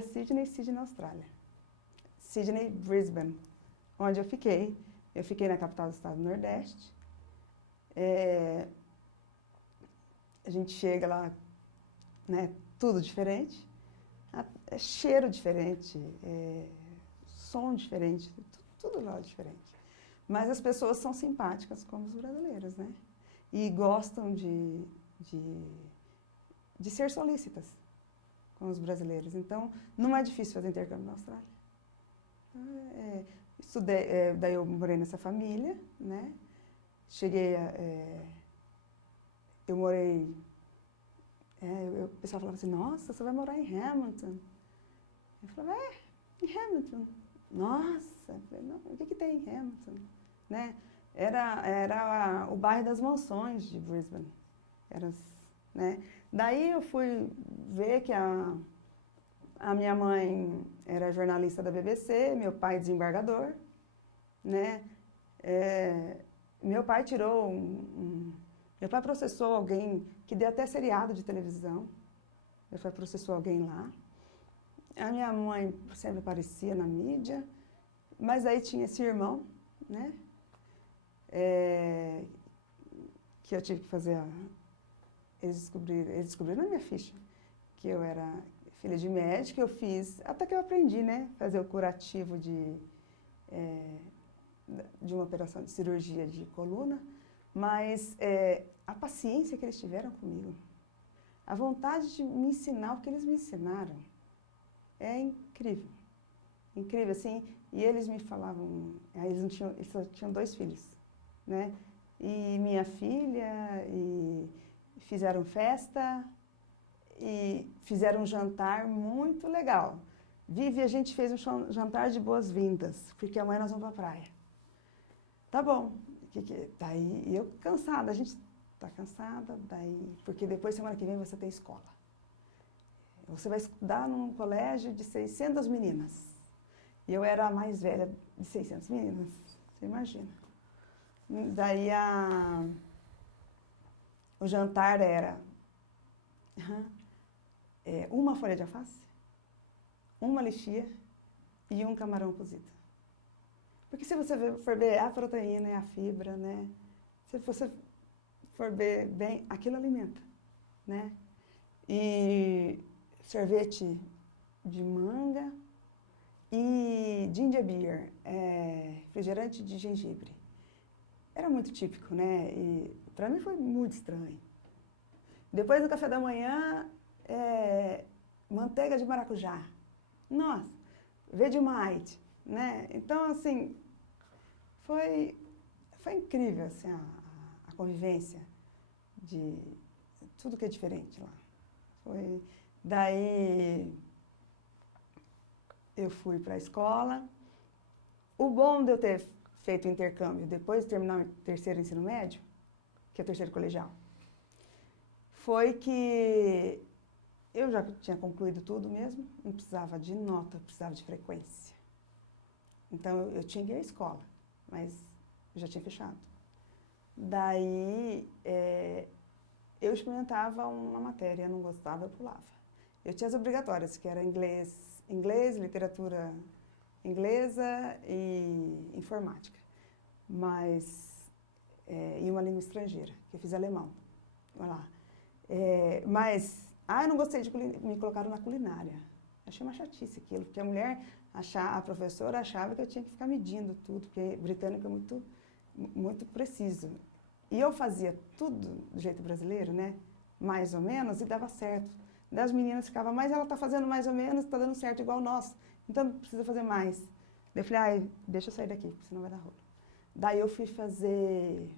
Sydney, Sydney, Austrália. Sydney, Brisbane, onde eu fiquei. Eu fiquei na capital do estado do Nordeste. A gente chega lá, né, tudo diferente, cheiro diferente, som diferente, tudo lá diferente. Mas as pessoas são simpáticas como os brasileiros, né? E gostam de ser solícitas com os brasileiros. Então, não é difícil fazer intercâmbio na Austrália. Estudei, daí eu morei nessa família, né? Eu morei... o pessoal falava assim, nossa, você vai morar em Hamilton. Eu falava, em Hamilton. Nossa, eu falei, não, o que tem em Hamilton? Né? Era o bairro das mansões de Brisbane. Né? Daí eu fui ver que a minha mãe era jornalista da BBC, meu pai desembargador, né? Meu pai meu pai processou alguém que deu até seriado de televisão. Meu pai processou alguém lá. A minha mãe sempre aparecia na mídia, mas aí tinha esse irmão, né? Que eu tive que fazer eles descobriram na minha ficha que eu era filha de médico. Eu fiz, até que eu aprendi, né? Fazer o curativo de uma operação de cirurgia de coluna, mas a paciência que eles tiveram comigo, a vontade de me ensinar o que eles me ensinaram, é incrível. Incrível, assim, e eles me falavam, eles só tinham 2 filhos, né? E minha filha, e fizeram festa, e fizeram um jantar muito legal. Vivi, a gente fez um jantar de boas-vindas, porque amanhã nós vamos para a praia. Tá bom, daí eu cansada, a gente tá cansada, daí, porque depois, semana que vem, você tem escola. Você vai estudar num colégio de 600 meninas. E eu era a mais velha de 600 meninas, você imagina. Daí o jantar era uma folha de alface, uma lixia, e um camarão cozido. Porque se você for ver a proteína e a fibra, né? Se você for ver bem, aquilo alimenta, né? E sorvete de manga e ginger beer, refrigerante de gengibre. Era muito típico, né? E para mim foi muito estranho. Depois do café da manhã, manteiga de maracujá. Nossa, Vegemite, né? Então, assim, foi incrível, assim, a convivência de tudo que é diferente lá. Daí, eu fui para a escola. O bom de eu ter feito o intercâmbio depois de terminar o terceiro ensino médio, que é o terceiro colegial, foi que eu já tinha concluído tudo mesmo, não precisava de nota, precisava de frequência. Então, eu tinha que ir à escola, mas eu já tinha fechado. Daí, eu experimentava uma matéria, eu não gostava, eu pulava. Eu tinha as obrigatórias, que era inglês, literatura inglesa e informática. E uma língua estrangeira, que eu fiz alemão. Olha lá. Eu não gostei de me colocar na culinária. Achei uma chatice aquilo, porque a professora achava que eu tinha que ficar medindo tudo, porque britânico é muito, muito preciso. E eu fazia tudo do jeito brasileiro, né? Mais ou menos, e dava certo. Daí as meninas ficavam, mas ela está fazendo mais ou menos, está dando certo igual nós, então não precisa fazer mais. Daí eu falei, deixa eu sair daqui, porque senão vai dar rolo. Daí eu fui fazer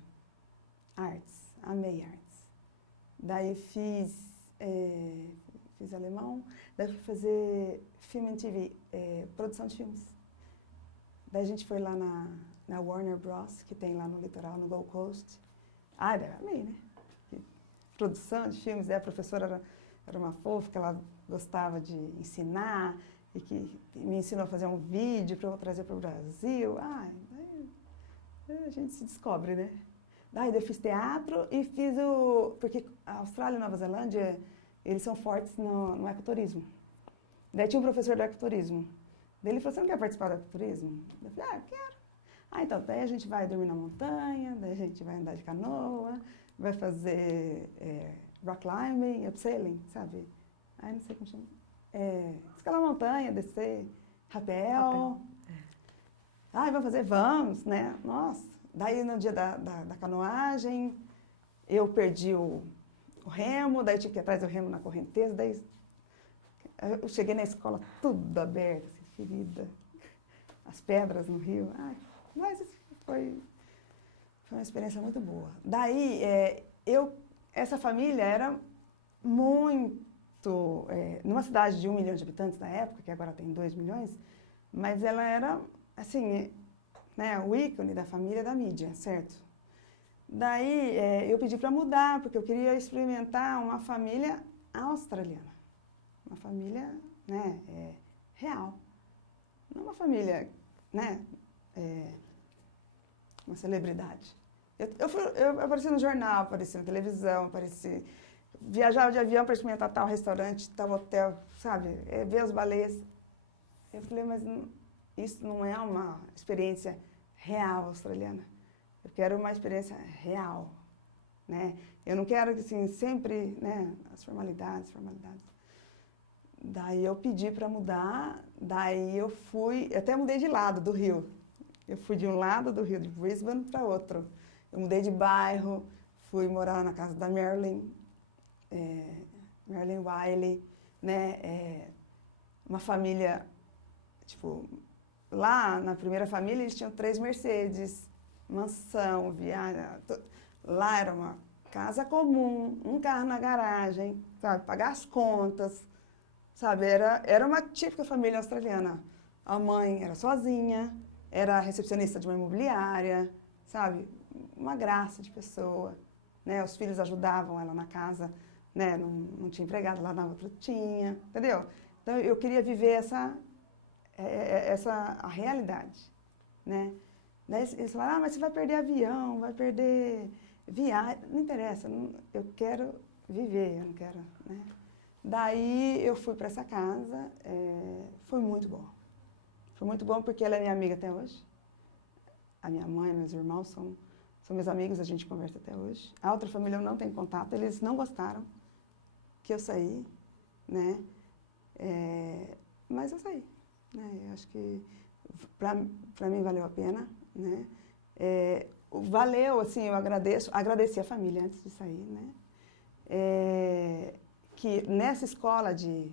artes, amei artes. Daí fiz alemão, daí fui fazer filme em TV, produção de filmes. Daí a gente foi lá na Warner Bros, que tem lá no litoral, no Gold Coast. Daí eu amei, né? Produção de filmes, daí a professora era uma fofa, que ela gostava de ensinar, e que me ensinou a fazer um vídeo para eu trazer para o Brasil. Daí a gente se descobre, né? Daí eu fiz teatro e fiz porque a Austrália e Nova Zelândia, eles são fortes no ecoturismo. Daí tinha um professor de ecoturismo. Daí ele falou, você não quer participar do ecoturismo? Eu falei, eu quero. Então, daí a gente vai dormir na montanha, daí a gente vai andar de canoa, vai fazer rock climbing, abseiling, sabe? Não sei como chama. Escalar montanha, descer, rapel. Vamos, né? Nossa. Daí no dia da canoagem, eu perdi o remo, daí tinha que ir atrás do remo na correnteza, daí eu cheguei na escola tudo aberto, assim, ferida, as pedras no rio. Mas foi uma experiência muito boa. Daí, essa família era muito... numa cidade de 1 milhão de habitantes na época, que agora tem 2 milhões, mas ela era, assim, né, o ícone da família da mídia, certo? Daí, eu pedi para mudar, porque eu queria experimentar uma família australiana. Uma família, né, real. Não uma família, né, uma celebridade. Eu apareci no jornal, apareci na televisão, viajava de avião para experimentar tal restaurante, tal hotel, sabe? Ver as baleias. Eu falei, mas isso não é uma experiência real australiana. Eu quero uma experiência real, né? Eu não quero, assim, sempre, né, as formalidades. Daí eu pedi para mudar, daí eu até mudei de lado do Rio. Eu fui de um lado do Rio, de Brisbane, para outro. Eu mudei de bairro, fui morar na casa da Marilyn Wiley, né? Uma família, tipo, lá na primeira família eles tinham 3 Mercedes, mansão, viagem. Lá era uma casa comum, um carro na garagem, sabe? Pagar as contas, sabe? Era uma típica família australiana. A mãe era sozinha, era recepcionista de uma imobiliária, sabe? Uma graça de pessoa, né? Os filhos ajudavam ela na casa, né? Não tinha empregado, lá dava tinha, entendeu? Então eu queria viver a realidade, né? Daí eles falaram, mas você vai perder avião, vai perder viagem, não interessa, eu quero viver, eu não quero, né? Daí eu fui para essa casa, foi muito bom. Foi muito bom porque ela é minha amiga até hoje. A minha mãe, meus irmãos são meus amigos, a gente conversa até hoje. A outra família eu não tenho contato, eles não gostaram que eu saí, né? Mas eu saí, né? Eu acho que para mim valeu a pena, né? Valeu, assim, eu agradeci a família antes de sair, né? Que nessa escola de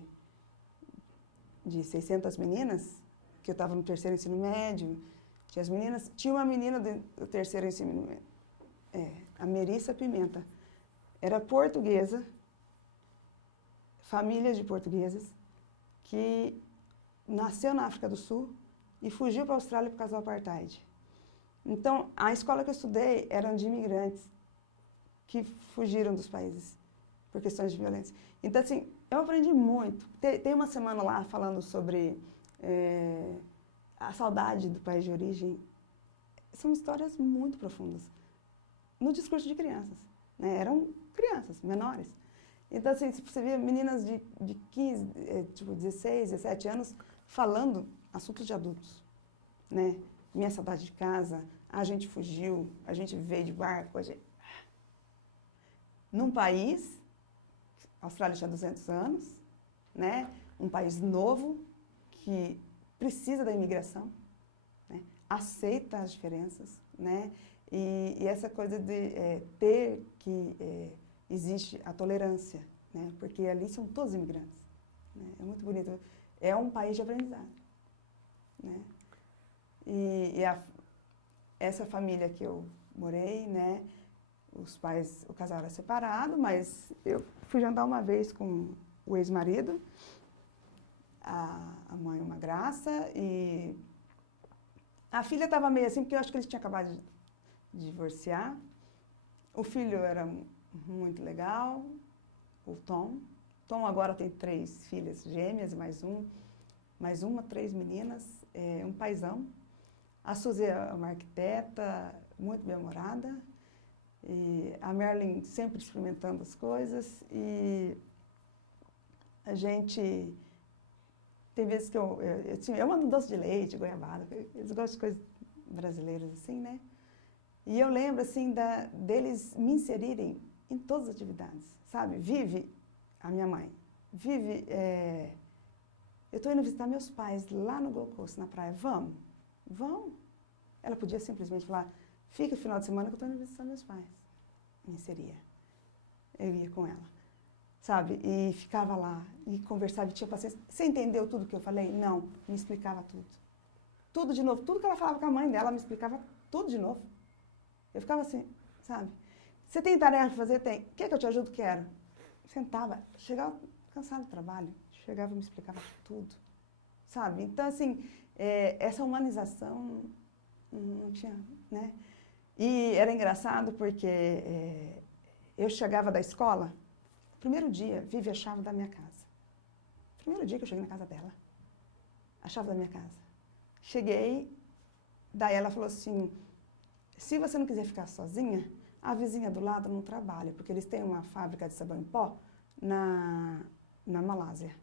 600 meninas, que eu estava no terceiro ensino médio, tinha uma menina do terceiro ensino médio, a Merissa Pimenta, era portuguesa, família de portugueses, que nasceu na África do Sul e fugiu para a Austrália por causa do apartheid. Então, a escola que eu estudei eram de imigrantes que fugiram dos países por questões de violência. Então, assim, eu aprendi muito. Tem uma semana lá falando sobre a saudade do país de origem. São histórias muito profundas. No discurso de crianças, né? Eram crianças, menores. Então, assim, você via meninas de 15, tipo, 16, 17 anos falando assuntos de adultos, né? Minha saudade de casa, a gente fugiu, a gente veio de barco, Num país, a Austrália tinha 200 anos, né? Um país novo que precisa da imigração, né? Aceita as diferenças, né? E essa coisa de ter que existe a tolerância, né? Porque ali são todos imigrantes, né? É muito bonito. É um país de aprendizado, né? Essa família que eu morei, né? O casal era separado, mas eu fui jantar uma vez com o ex-marido, a mãe uma graça, e a filha estava meio assim, porque eu acho que eles tinham acabado de divorciar. O filho era muito legal, o Tom. Tom agora tem 3 filhas gêmeas, mais 3 meninas, um paizão. A Suzy é uma arquiteta, muito bem-humorada. E a Merlin sempre experimentando as coisas. E a gente... Tem vezes que eu mando doce de leite, goiabada, eles gostam de coisas brasileiras assim, né? E eu lembro, assim, deles me inserirem em todas as atividades, sabe? A minha mãe, eu estou indo visitar meus pais lá no Gold Coast, na praia, vamos? Ela podia simplesmente falar, fica o final de semana que eu estou indo visitar meus pais. Me inseria. Eu ia com ela, sabe? E ficava lá, e conversava, e tinha paciência. Você entendeu tudo que eu falei? Não, me explicava tudo. Tudo de novo, tudo que ela falava com a mãe dela, me explicava tudo de novo. Eu ficava assim, sabe? Você tem tarefa para fazer? Tem. Quer que eu te ajude? Quero. Sentava, chegava cansada do trabalho, chegava e me explicava tudo, sabe? Então, assim, essa humanização não tinha, né? E era engraçado porque eu chegava da escola, primeiro dia, Vivi a chave da minha casa. Primeiro dia que eu cheguei na casa dela, a chave da minha casa. Cheguei, daí ela falou assim, se você não quiser ficar sozinha, a vizinha do lado não trabalha, porque eles têm uma fábrica de sabão em pó na Malásia.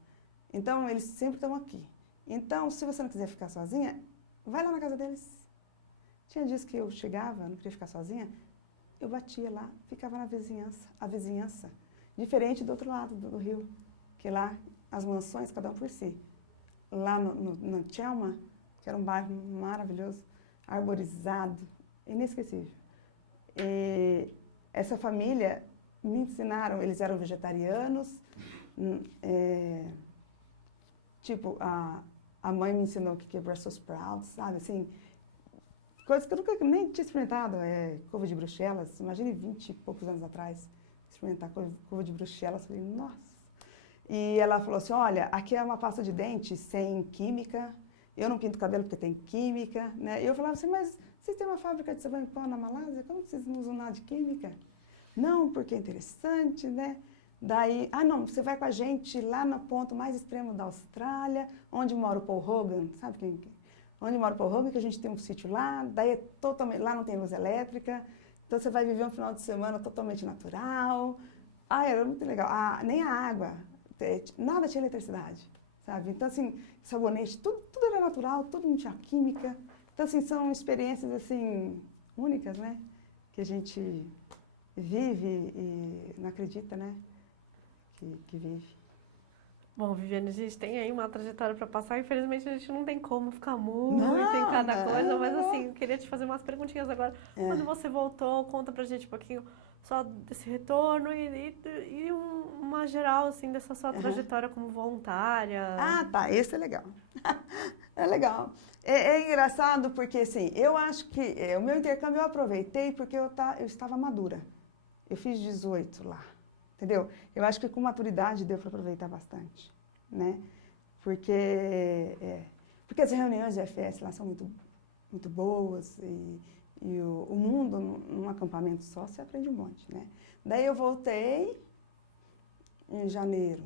Então, eles sempre estão aqui. Então, se você não quiser ficar sozinha, vai lá na casa deles. Tinha dias que eu chegava, não queria ficar sozinha, eu batia lá, ficava na vizinhança, a vizinhança. Diferente do outro lado do rio, que lá as mansões, cada um por si. Lá no Chelma, que era um bairro maravilhoso, arborizado, inesquecível. E essa família me ensinaram, eles eram vegetarianos, tipo, a mãe me ensinou o que é Brussels sprouts, sabe, assim, coisas que eu nunca nem tinha experimentado, couve de Bruxelas, imagine 20 e poucos anos atrás, experimentar couve de Bruxelas, falei, nossa. E ela falou assim, olha, aqui é uma pasta de dente sem química, eu não pinto cabelo porque tem química, né? E eu falava assim, mas vocês têm uma fábrica de sabão em pó na Malásia, como vocês não usam nada de química? Não, porque é interessante, né? Daí, não, você vai com a gente lá no ponto mais extremo da Austrália, onde mora o Paul Hogan, sabe quem? Onde mora o Paul Hogan, que a gente tem um sítio lá, daí lá não tem luz elétrica, então você vai viver um final de semana totalmente natural. Era muito legal. Nem a água, nada tinha eletricidade, sabe? Então, assim, sabonete, tudo era natural, tudo não tinha química. Então, assim, são experiências, assim, únicas, né? Que a gente vive e não acredita, né? Que vive. Bom, Viviane, a gente tem aí uma trajetória para passar. Infelizmente, a gente não tem como ficar muito em Não, cada coisa, mas não. assim, eu queria te fazer umas perguntinhas agora. Quando você voltou, conta pra gente um pouquinho só desse retorno e uma geral, assim, dessa sua trajetória como voluntária. Ah, tá, esse é legal. É legal. É engraçado porque, assim, eu acho que o meu intercâmbio eu aproveitei porque eu estava madura. Eu fiz 18 lá, entendeu? Eu acho que com maturidade deu para aproveitar bastante, né? Porque as reuniões de FS lá são muito boas e o mundo num acampamento só você aprende um monte, né? Daí eu voltei em janeiro.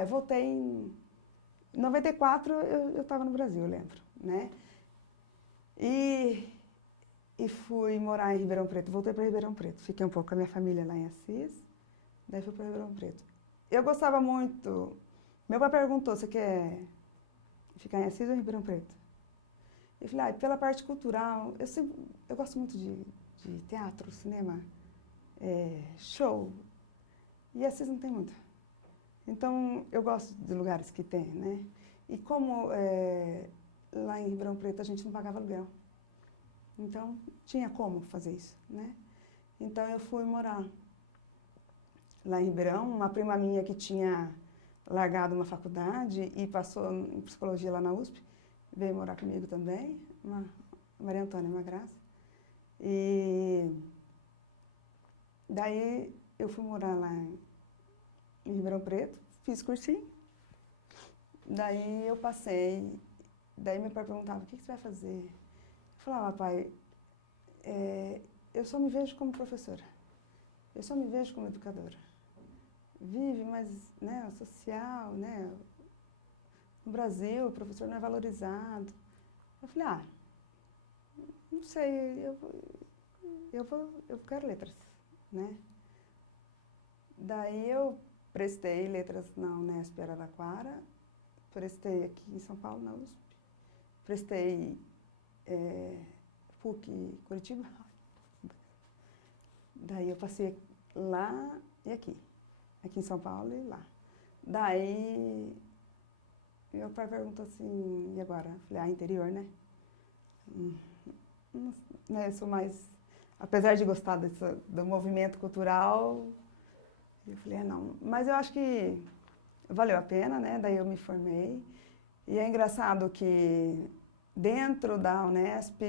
Eu voltei em 94, eu estava no Brasil, eu lembro, né? E fui morar em Ribeirão Preto. Voltei para Ribeirão Preto. Fiquei um pouco com a minha família lá em Assis. Daí fui para Ribeirão Preto. Eu gostava muito. Meu pai perguntou: você quer ficar em Assis ou em Ribeirão Preto? Eu falei: pela parte cultural, eu gosto muito de teatro, cinema, show. E Assis não tem muito. Então, eu gosto de lugares que tem, né? E como lá em Ribeirão Preto a gente não pagava aluguel. Então, tinha como fazer isso, né? Então, eu fui morar lá em Ribeirão. Uma prima minha que tinha largado uma faculdade e passou em psicologia lá na USP, veio morar comigo também, Maria Antônia, uma graça. E daí, eu fui morar lá em Ribeirão Preto, fiz cursinho. Daí, eu passei. Daí, meu pai perguntava: o que você vai fazer? Eu falava: pai, eu só me vejo como professora. Eu só me vejo como educadora. Vive, mas, né, social, né? No Brasil, o professor não é valorizado. Eu falei: não sei, eu quero letras, né? Daí eu prestei letras na Unesp Araraquara, prestei aqui em São Paulo, na USP, prestei PUC Curitiba. Daí eu passei lá e aqui em São Paulo e lá. Daí meu pai perguntou assim: e agora? Eu falei: interior, né? Né, eu sou mais, apesar de gostar do movimento cultural, eu falei: não. Mas eu acho que valeu a pena, né? Daí eu me formei. E é engraçado que dentro da Unesp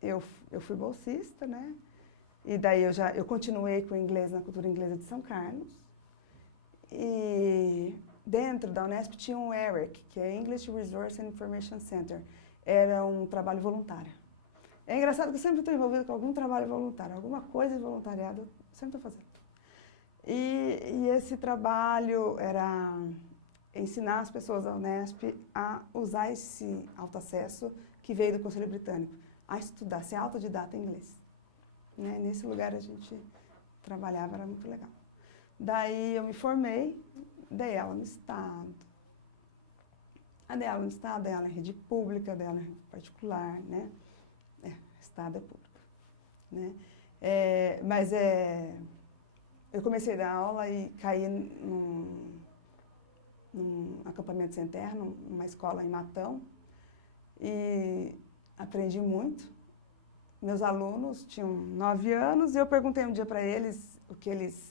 eu fui bolsista, né? E daí eu continuei com o inglês na cultura inglesa de São Carlos. E dentro da Unesp tinha um ERIC, que é English Resource and Information Center. Era um trabalho voluntário. É engraçado que eu sempre estou envolvida com algum trabalho voluntário, alguma coisa de voluntariado, eu sempre estou fazendo. E esse trabalho era ensinar as pessoas da Unesp a usar esse autoacesso que veio do Conselho Britânico, a estudar, ser autodidata em inglês. Né? Nesse lugar a gente trabalhava, era muito legal. Daí eu me formei, dei aula no Estado. Dei aula no Estado, dei aula em rede pública, dei aula em particular, né? Estado é público, né? Eu comecei a dar aula e caí num acampamento sem terra, numa escola em Matão, e aprendi muito. Meus alunos tinham 9 anos e eu perguntei um dia para eles o que eles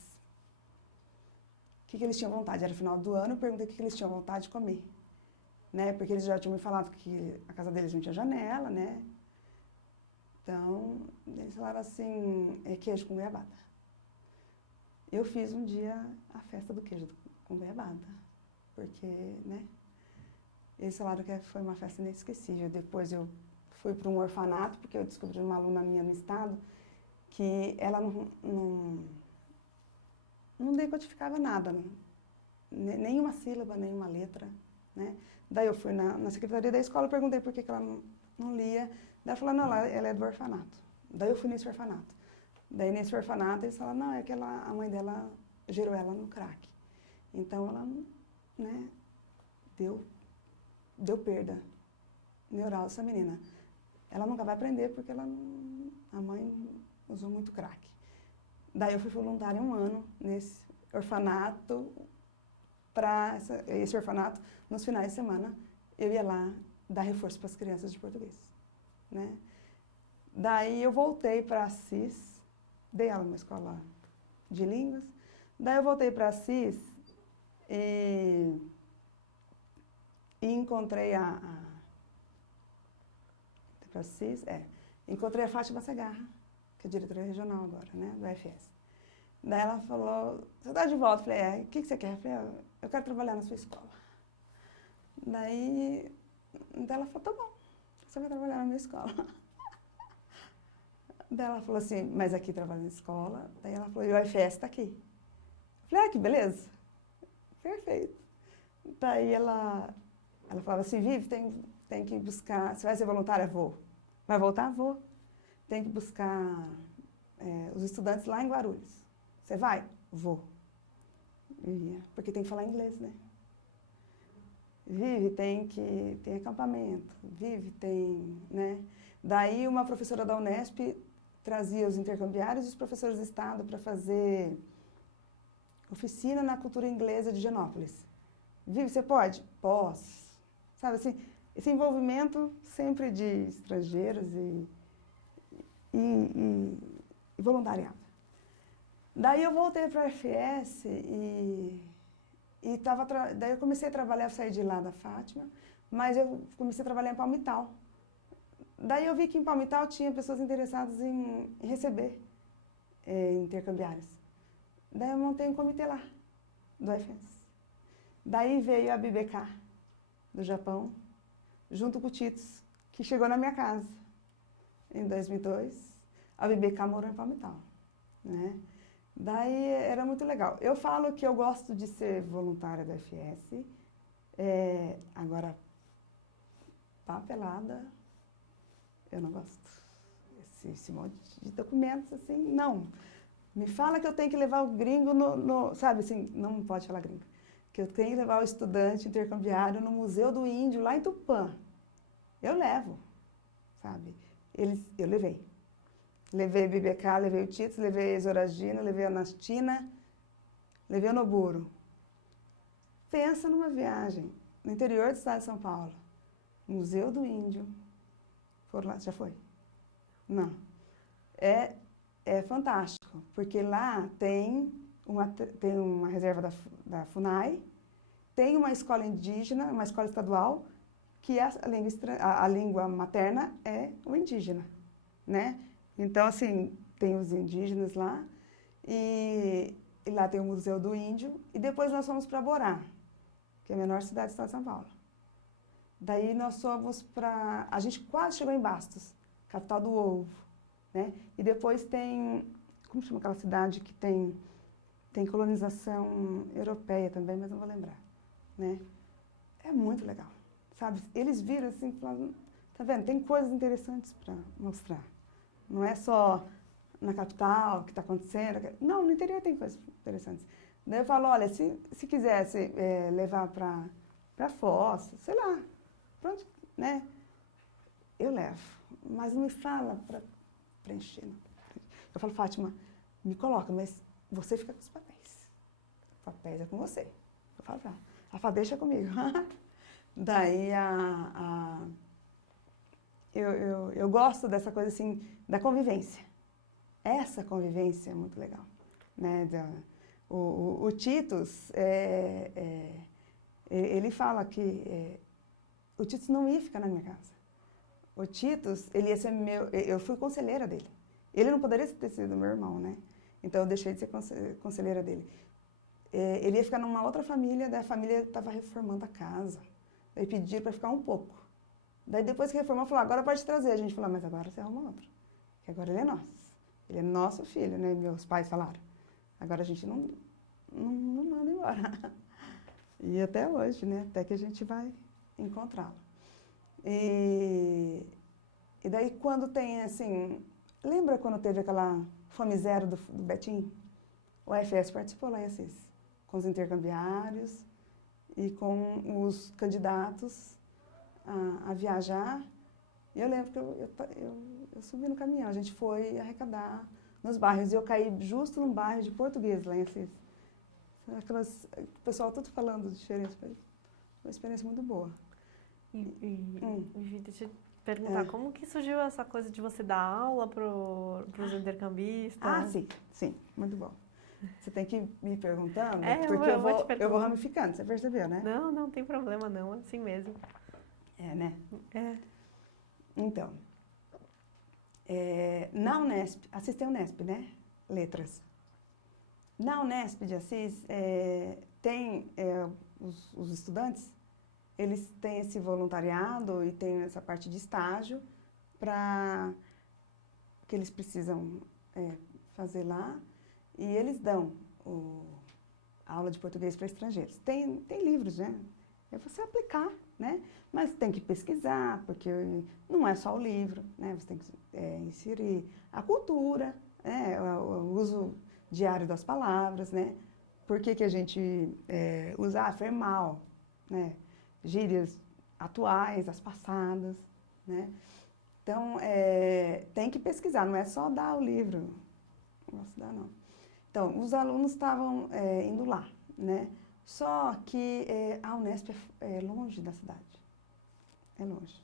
tinham vontade. Era final do ano, eu perguntei o que eles tinham vontade de comer, né? Porque eles já tinham me falado que a casa deles não tinha janela, né? Então, eles falaram assim: queijo com goiabada. Eu fiz um dia a festa do queijo com goiabada, porque, né? Eles falaram que foi uma festa inesquecível. Depois eu fui para um orfanato, porque eu descobri uma aluna minha no estado que ela não decodificava nada, nenhuma sílaba, nenhuma letra, né? Daí eu fui na secretaria da escola, perguntei por que ela não lia. Daí ela falou: não, ela é do orfanato. Daí eu fui nesse orfanato. Daí nesse orfanato eles falaram: não, é que a mãe dela gerou ela no crack. Então ela né, deu perda neural essa menina. Ela nunca vai aprender porque a mãe usou muito crack. Daí eu fui voluntária 1 ano nesse orfanato, esse orfanato, nos finais de semana, eu ia lá dar reforço para as crianças de português, né? Daí eu voltei para Assis, dei aula numa escola de línguas, daí eu voltei para Assis e encontrei encontrei a Fátima Segarra, que é diretora regional agora, né, do UFS. Daí ela falou, você está de volta? Eu falei, o que você quer? Eu falei, eu quero trabalhar na sua escola. Daí ela falou, tá bom, você vai trabalhar na minha escola. Daí ela falou assim, mas aqui trabalha na escola. Daí ela falou, e o UFS está aqui. Eu falei, que beleza. Perfeito. Daí ela falava assim, Vivi, tem que buscar, você vai ser voluntária? Vou. Vai voltar? Vou. Tem que buscar os estudantes lá em Guarulhos. Você vai? Vou. Porque tem que falar inglês, né? Vive, tem acampamento. Vive, né? Daí uma professora da Unesp trazia os intercambiários e os professores do estado para fazer oficina na cultura inglesa de Higienópolis. Vive, você pode? Posso. Sabe assim, esse envolvimento sempre de estrangeiros e voluntariado. Daí eu voltei para a UFS daí eu comecei a trabalhar, saí de lá da Fátima, mas eu comecei a trabalhar em Palmital. Daí eu vi que em Palmital tinha pessoas interessadas em receber intercambiários. Daí eu montei um comitê lá, do UFS. Daí veio a BBK, do Japão, junto com o Titos, que chegou na minha casa em 2002. A BBK morou em Palmital, né? Daí era muito legal. Eu falo que eu gosto de ser voluntária da UFS, agora, papelada, eu não gosto. Esse monte de documentos, assim, não. Me fala que eu tenho que levar o gringo sabe assim, não pode falar gringo. Que eu tenho que levar o estudante intercambiário no Museu do Índio, lá em Tupã. Eu levo, sabe? Eu levei. Levei BBK, levei o Titos, levei a Exoragina, levei a Nastina, levei o Noburo. Pensa numa viagem no interior do estado de São Paulo. Museu do Índio. Foram lá, já foi? Não. É fantástico, porque lá tem uma reserva da FUNAI, tem uma escola indígena, uma escola estadual, que a língua materna é o indígena, né? Então, assim, tem os indígenas lá, e lá tem o Museu do Índio, e depois nós fomos para Borá, que é a menor cidade do estado de São Paulo. Daí nós fomos para... A gente quase chegou em Bastos, capital do ovo, né? E depois tem... Como chama aquela cidade que tem colonização europeia também, mas não vou lembrar, né? É muito legal, sabe? Eles viram assim, falaram, tá vendo? Tem coisas interessantes para mostrar. Não é só na capital que está acontecendo. Não, no interior tem coisas interessantes. Daí eu falo, olha, se quisesse levar para Foz, sei lá, pronto, né? Eu levo. Mas não me fala para preencher. Eu falo, Fátima, me coloca, mas você fica com os papéis. Os papéis é com você. Eu falo para ela. Ela fala, deixa comigo. Daí eu gosto dessa coisa assim, da convivência. Essa convivência é muito legal, né? O Titos, ele fala que o Titos não ia ficar na minha casa. O Titos, ele ia ser eu fui conselheira dele. Ele não poderia ter sido meu irmão, né? Então eu deixei de ser conselheira dele. Ele ia ficar numa outra família, daí a família estava reformando a casa. Daí pediram para ficar um pouco. Daí depois que reformou, falou, agora pode trazer. A gente falou, mas agora você arruma outro. Que agora ele é nosso. Ele é nosso filho, né? Meus pais falaram. Agora a gente não manda embora. E até hoje, né? Até que a gente vai encontrá-lo. E daí quando tem, assim... Lembra quando teve aquela Fome Zero do Betim? O UFS participou lá em Assis, com os intercambiários. e com os candidatos a viajar. E eu lembro que eu subi no caminhão, a gente foi arrecadar nos bairros, e eu caí justo num bairro de português lá em Assis. O pessoal tudo falando de diferença, foi uma experiência muito boa. Vivi, deixa eu te perguntar, como que surgiu essa coisa de você dar aula para os intercambistas? Sim, muito bom. Você tem que ir me perguntando, porque eu vou ramificando, você percebeu, né? Não tem problema não, assim mesmo. Né? É. Então, na Unesp, Assis tem Unesp, né? Letras. Na Unesp de Assis, tem os estudantes, eles têm esse voluntariado e têm essa parte de estágio que eles precisam fazer lá, e eles dão a aula de português para estrangeiros. Tem livros, né? É você aplicar, né? Mas tem que pesquisar, porque não é só o livro, né? Você tem que inserir a cultura, o uso diário das palavras, né? Por que a gente usa formal, né? Gírias atuais, as passadas, né? Então, tem que pesquisar, não é só dar o livro. Não posso dar, não. Então, os alunos estavam indo lá, né? Só que a Unesp é longe da cidade. É longe,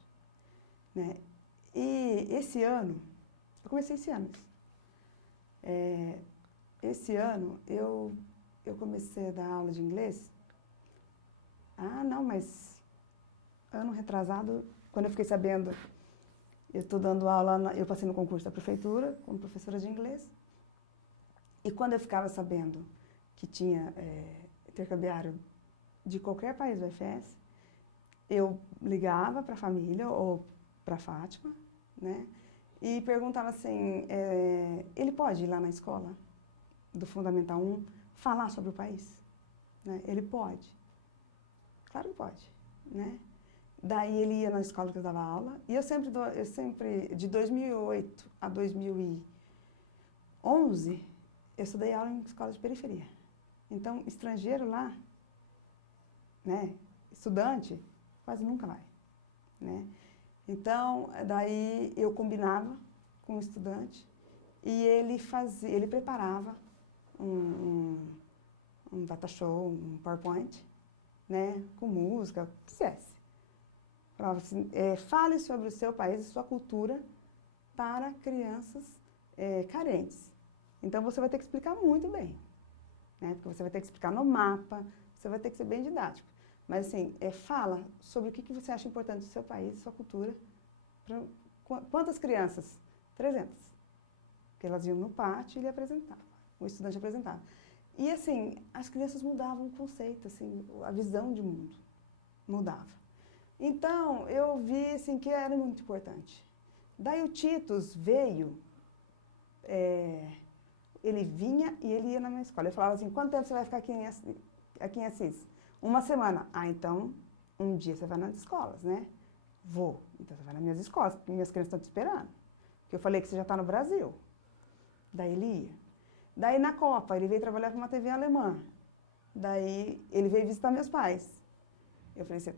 né? E esse ano, eu comecei esse ano. Esse ano, eu comecei a dar aula de inglês. Não, mas ano retrasado, quando eu fiquei sabendo, eu estou dando aula, eu passei no concurso da prefeitura como professora de inglês. E quando eu ficava sabendo que tinha intercambiário de qualquer país do UFS, eu ligava para a família ou para a Fátima, né? E perguntava assim, ele pode ir lá na escola do Fundamental 1 falar sobre o país? Né? Ele pode. Claro que pode, né? Daí ele ia na escola que eu dava aula, e eu sempre, de 2008 a 2011, eu estudei aula em escola de periferia. Então, estrangeiro lá, né, estudante, quase nunca vai, né? Então, daí eu combinava com o estudante e ele preparava um data show, um PowerPoint, né, com música, o que quisesse. Falava assim, fale sobre o seu país e sua cultura para crianças carentes. Então, você vai ter que explicar muito bem, né? Porque você vai ter que explicar no mapa, você vai ter que ser bem didático. Mas, assim, fala sobre o que você acha importante do seu país, sua cultura. Quantas crianças? 300. Porque elas iam no pátio e ele apresentava, o estudante apresentava. E, assim, as crianças mudavam o conceito, assim, a visão de mundo mudava. Então, eu vi, assim, que era muito importante. Daí o Titus veio, ele vinha e ele ia na minha escola. Ele falava assim, quanto tempo você vai ficar aqui em Assis? 1 semana. Então, um dia você vai nas escolas, né? Vou. Então, você vai nas minhas escolas, porque minhas crianças estão te esperando. Porque eu falei que você já está no Brasil. Daí ele ia. Daí, na Copa, ele veio trabalhar com uma TV alemã. Daí, ele veio visitar meus pais. Eu falei assim,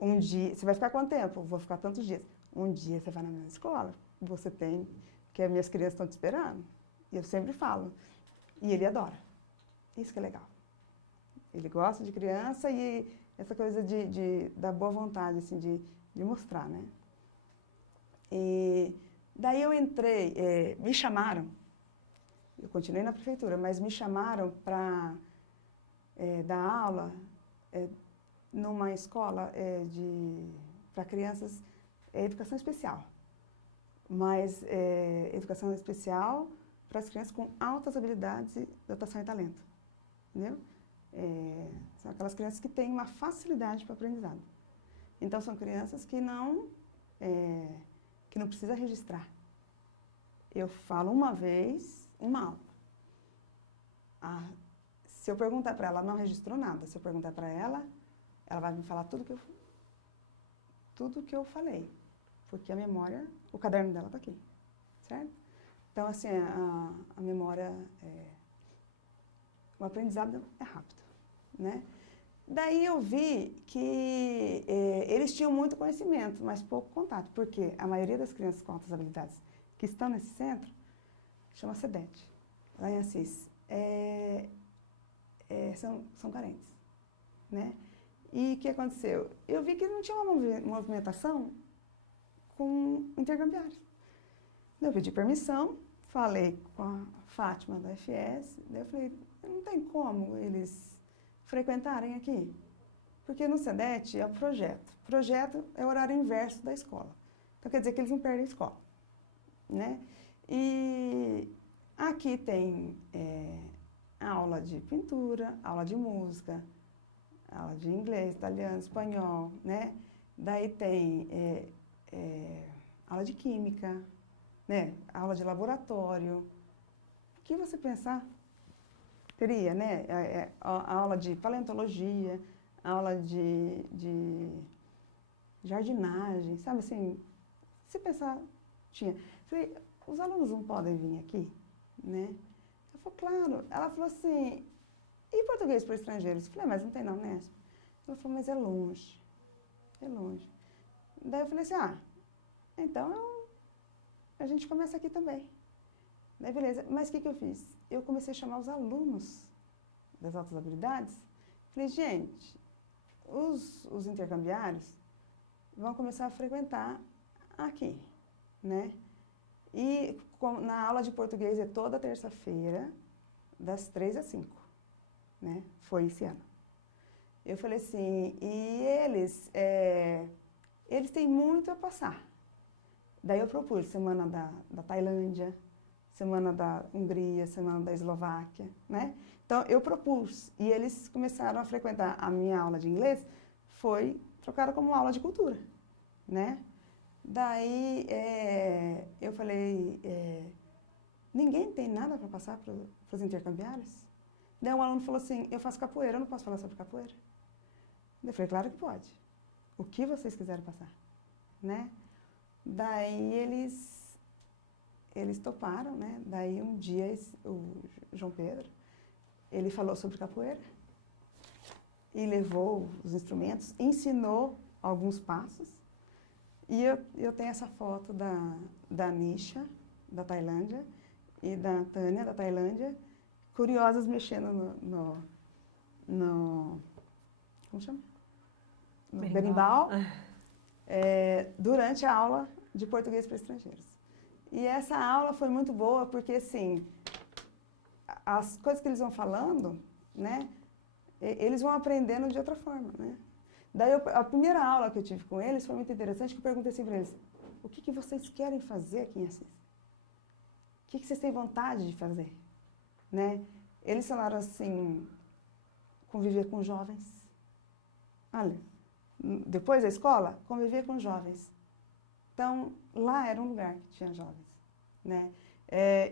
um dia, você vai ficar quanto tempo? Vou ficar tantos dias. Um dia você vai na minha escola, você tem, que as minhas crianças estão te esperando. E eu sempre falo. E ele adora. Isso que é legal. Ele gosta de criança e essa coisa da boa vontade, assim, de mostrar, né? E daí eu entrei, me chamaram, eu continuei na prefeitura, mas me chamaram para dar aula numa escola para crianças, educação especial. Mas educação especial para as crianças com altas habilidades e dotação e talento. Entendeu? São aquelas crianças que têm uma facilidade para o aprendizado. Então, são crianças que não precisa registrar. Eu falo uma vez, uma aula. Se eu perguntar para ela, ela não registrou nada. Se eu perguntar para ela, ela vai me falar tudo que eu falei. Porque a memória, o caderno dela está aqui, certo? Então, assim, a memória, o aprendizado é rápido, né? Daí eu vi que eles tinham muito conhecimento, mas pouco contato, porque a maioria das crianças com altas habilidades que estão nesse centro chama SEDET, lá em Assis, são carentes, né? E o que aconteceu? Eu vi que não tinha uma movimentação com intercambiários. Eu pedi permissão, falei com a Fátima da FS, daí eu falei, não tem como eles frequentarem aqui, porque no SEDET é o projeto. Projeto é o horário inverso da escola. Então quer dizer que eles não perdem a escola, né? E aqui tem aula de pintura, aula de música, aula de inglês, italiano, espanhol, né? Daí tem aula de química, né? Aula de laboratório. O que você pensar? Teria, né? A aula de paleontologia, aula de jardinagem, sabe assim? Se pensar, tinha. Falei, os alunos não podem vir aqui, né? Ela falou, claro. Ela falou assim, e português para estrangeiros? Eu falei, mas não tem na Unesp. Ela falou, mas é longe, é longe. Daí eu falei assim, então a gente começa aqui também. Daí beleza, mas o que eu fiz? Eu comecei a chamar os alunos das altas habilidades. Falei, gente, os intercambiários vão começar a frequentar aqui, né? E na aula de português é toda terça-feira, das 3 às 5, né? Foi esse ano. Eu falei assim, e eles têm muito a passar. Daí eu propus semana da Tailândia, semana da Hungria, semana da Eslováquia, né? Então, eu propus, e eles começaram a frequentar a minha aula de inglês, trocaram como aula de cultura, né? Daí, eu falei, ninguém tem nada para passar para os intercambiários? Daí um aluno falou assim, eu faço capoeira, eu não posso falar sobre capoeira? Eu falei, claro que pode. O que vocês quiserem passar, né? Daí eles toparam, né? Daí um dia o João Pedro, ele falou sobre capoeira e levou os instrumentos, ensinou alguns passos. E eu tenho essa foto da Nisha, da Tailândia, e da Tânia, da Tailândia, curiosas mexendo no como chama? No berimbau, durante a aula de português para estrangeiros. E essa aula foi muito boa porque, assim, as coisas que eles vão falando, né, eles vão aprendendo de outra forma, né? Daí, a primeira aula que eu tive com eles foi muito interessante, que eu perguntei assim para eles, o que vocês querem fazer aqui em Assis? O que vocês têm vontade de fazer? Né? Eles falaram assim, conviver com jovens. Olha, depois da escola, conviver com jovens. Então, lá era um lugar que tinha jovens, né?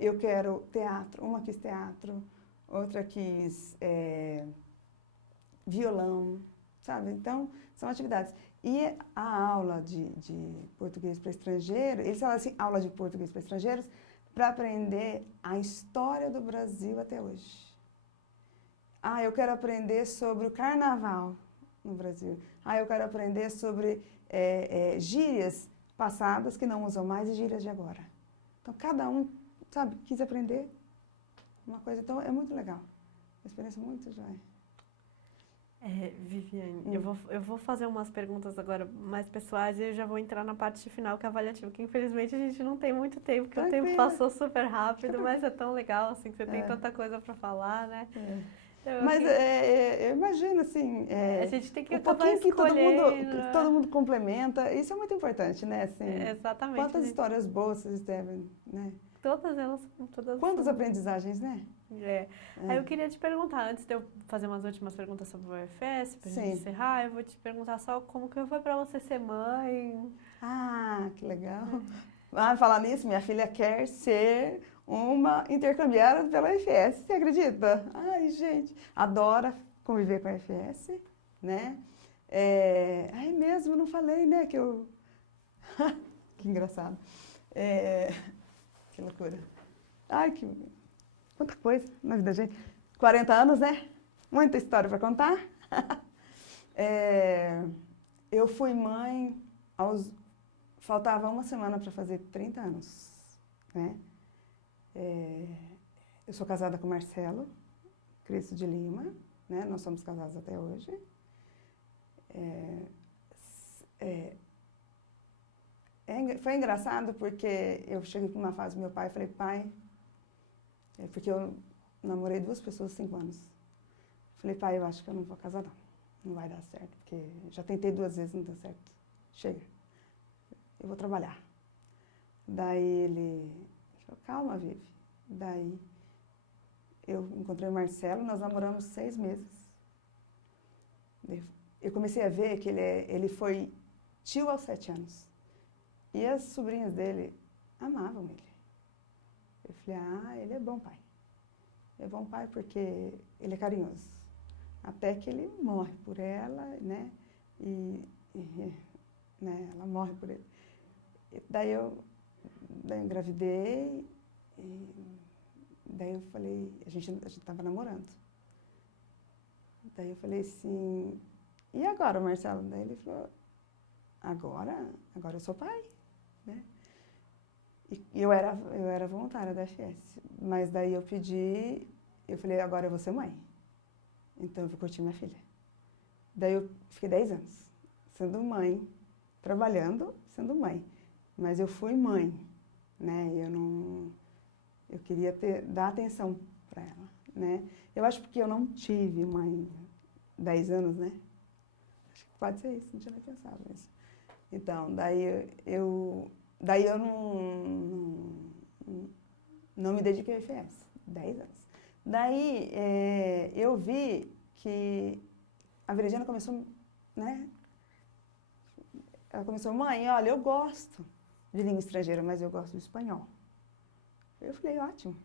Eu quero teatro, uma quis teatro, outra quis violão, sabe? Então, são atividades. E a aula de português para estrangeiro, eles falam assim, aula de português para estrangeiros, para aprender a história do Brasil até hoje. Eu quero aprender sobre o carnaval no Brasil. Eu quero aprender sobre gírias passadas que não usam mais e gírias de agora. Então, cada um, sabe, quis aprender uma coisa. Então, é muito legal. Uma experiência muito joia. Viviane, eu vou fazer umas perguntas agora mais pessoais e eu já vou entrar na parte final, que é avaliativa, que infelizmente a gente não tem muito tempo, porque o tempo passou super rápido, mas é tão legal, assim, que você tem tanta coisa para falar, né? Mas eu imagino, assim, a gente tem que um acabar pouquinho que escolhendo, todo mundo complementa, isso é muito importante, né? Assim, exatamente. Quantas histórias boas vocês devem, né? Todas elas, todas. Quantas aprendizagens, né? Aí eu queria te perguntar, antes de eu fazer umas últimas perguntas sobre o UFS, pra gente encerrar, eu vou te perguntar só como que foi pra você ser mãe. Que legal. Falar nisso, minha filha quer ser uma intercambiária pela UFS, você acredita? Ai, gente, adora conviver com a UFS, né? Mesmo, não falei, né, que eu... que engraçado. Que loucura. Quanta coisa na vida da gente. 40 anos, né? Muita história para contar. Eu fui mãe faltava uma semana para fazer 30 anos, né? Eu sou casada com o Marcelo Cristo de Lima, né? Nós somos casados até hoje. Foi engraçado porque eu cheguei com uma fase do meu pai e falei, pai, porque eu namorei 2 pessoas 5 anos. Falei, pai, eu acho que eu não vou casar não, não vai dar certo, porque já tentei 2 vezes, não deu certo. Chega, eu vou trabalhar. Daí ele falou, calma, Vivi. Daí eu encontrei o Marcelo, nós namoramos 6 meses. Eu comecei a ver que ele foi tio aos 7 anos. E as sobrinhas dele amavam ele. Eu falei, ele é bom pai. É bom pai porque ele é carinhoso. Até que ele morre por ela, né? Né, ela morre por ele. Daí eu engravidei, daí eu falei, a gente estava namorando. Daí eu falei assim, e agora, Marcelo? Daí ele falou, agora eu sou pai, né? E eu era voluntária da FS, mas daí eu falei, agora eu vou ser mãe. Então eu vou curtir minha filha. Daí eu fiquei 10 anos, sendo mãe, trabalhando, sendo mãe. Mas eu fui mãe, né? Eu queria dar atenção para ela, né? Eu acho porque eu não tive mãe 10 anos, né? Acho que pode ser isso, não tinha nem pensado nisso. Então, daí eu não me dediquei ao IFS, 10 anos. Daí eu vi que a Veridiana começou, né? Ela começou, mãe, olha, eu gosto de língua estrangeira, mas eu gosto do espanhol. Eu falei, ótimo.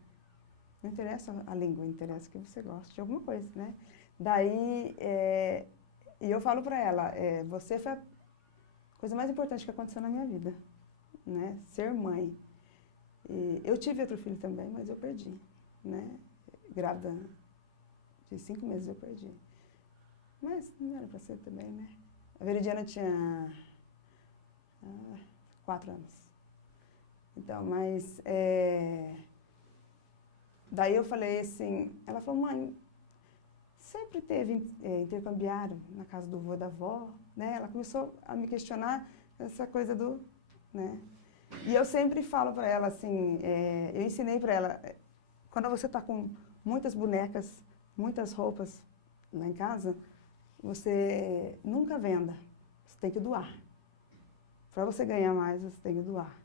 Não interessa a língua, interessa que você goste de alguma coisa, né? Daí, e eu falo para ela, você foi a coisa mais importante que aconteceu na minha vida, né? Ser mãe. E eu tive outro filho também, mas eu perdi, né? Grávida de 5 meses eu perdi. Mas não era para ser também, né? A Veridiana tinha 4 anos. Então, mas daí eu falei assim, ela falou, mãe, sempre teve intercambiário na casa do avô e da avó, né? Ela começou a me questionar essa coisa né? E eu sempre falo para ela assim, eu ensinei para ela, quando você está com muitas bonecas, muitas roupas lá em casa, você nunca venda, você tem que doar. Para você ganhar mais, você tem que doar.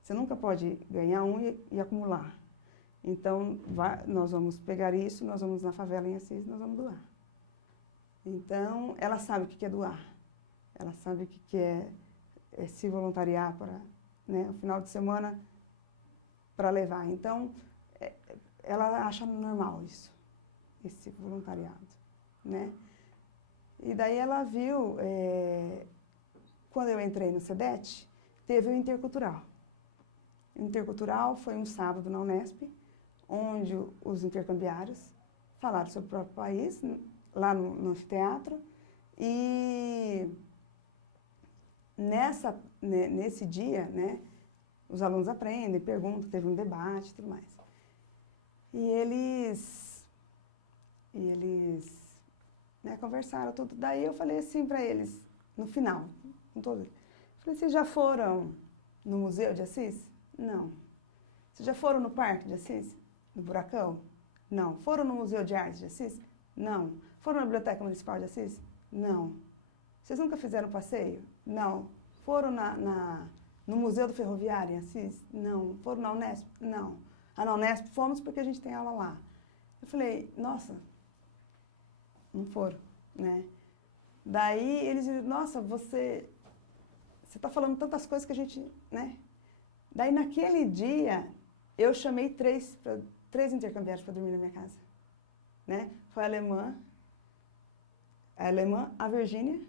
Você nunca pode ganhar e acumular. Então, nós vamos pegar isso, nós vamos na favela em Assis, nós vamos doar. Então, ela sabe o que é doar. Ela sabe o que é se voluntariar para, né, o final de semana para levar. Então, ela acha normal isso, esse voluntariado, né? E daí ela viu, quando eu entrei no SEDET, teve o Intercultural. O Intercultural foi um sábado na Unesp, onde os intercambiários falaram sobre o próprio país, lá no anfiteatro, e nesse dia, né, os alunos aprendem, perguntam, teve um debate e tudo mais. E eles né, conversaram tudo. Daí eu falei assim para eles, no final, com todos, falei, vocês já foram no Museu de Assis? Não. Vocês já foram no Parque de Assis? No Buracão? Não. Foram no Museu de Arte de Assis? Não. Foram na Biblioteca Municipal de Assis? Não. Vocês nunca fizeram passeio? Não. Foram no Museu do Ferroviário em Assis? Não. Foram na Unesp? Não. Na Unesp fomos porque a gente tem aula lá. Eu falei, nossa, não foram, né? Daí eles disseram, nossa, você está falando tantas coisas que a gente, né? Daí naquele dia eu chamei 3 intercambiários para dormir na minha casa, né? Foi a alemã, a Virgínia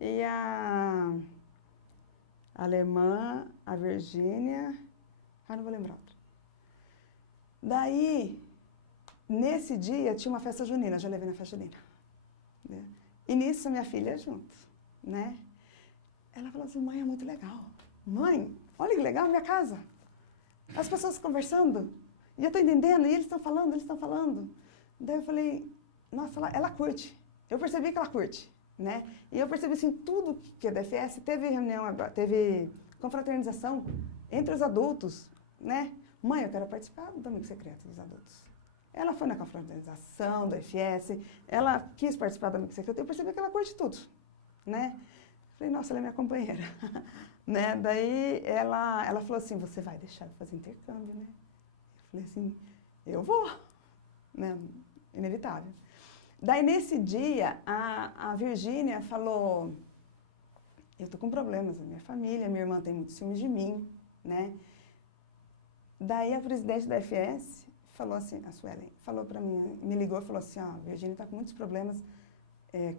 e a alemã, a Virgínia, não vou lembrar outra. Daí, nesse dia, tinha uma festa junina, já levei na festa junina. Né? E nisso, minha filha junto, né? Ela falou assim, mãe, é muito legal. Mãe, olha que legal, minha casa. As pessoas conversando, e eu estou entendendo, e eles estão falando, eles estão falando. Daí eu falei, nossa, ela curte. Eu percebi que ela curte, né? E eu percebi, assim, tudo que é da FS, teve reunião, teve confraternização entre os adultos, né? Mãe, eu quero participar do Amigo Secreto dos adultos. Ela foi na confraternização da FS, ela quis participar do Amigo Secreto, eu percebi que ela curte tudo, né? Falei, nossa, ela é minha companheira, né? Daí ela falou assim, você vai deixar de fazer intercâmbio, né? Eu falei assim, eu vou, né? Inevitável. Daí nesse dia, a Virgínia falou, eu tô com problemas na minha família, minha irmã tem muitos ciúmes de mim, né? Daí a presidente da FS falou assim, a Suelen, falou para mim, me ligou e falou assim, ó, a Virgínia está com muitos problemas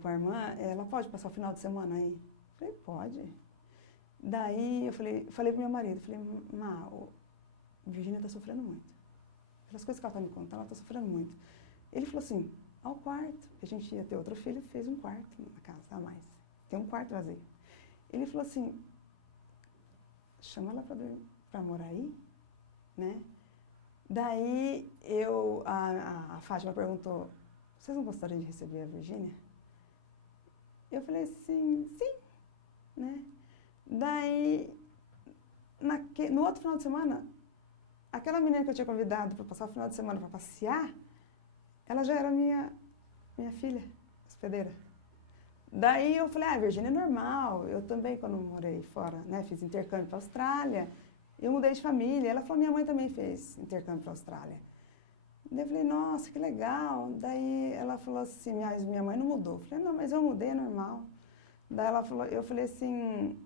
com a irmã, ela pode passar o final de semana aí? Eu falei, pode. Daí eu falei pro meu marido, falei, a Virgínia está sofrendo muito. Pelas coisas que ela está me contando, ela está sofrendo muito. Ele falou assim, ao quarto, a gente ia ter outro filho, fez um quarto na casa a mais. Tem um quarto vazio. Ele falou assim, chama ela para morar aí, né? Daí a Fátima perguntou, vocês não gostariam de receber a Virgínia? Eu falei assim, sim, né? Daí, no outro final de semana, aquela menina que eu tinha convidado para passar o final de semana para passear, ela já era minha filha, hospedeira. Daí eu falei, Virgínia é normal, eu também quando morei fora, né, fiz intercâmbio para a Austrália, eu mudei de família, ela falou, minha mãe também fez intercâmbio para a Austrália. Daí eu falei, nossa, que legal. Daí ela falou assim, minha mãe não mudou. Eu falei, não, mas eu mudei, é normal. Daí eu falei assim,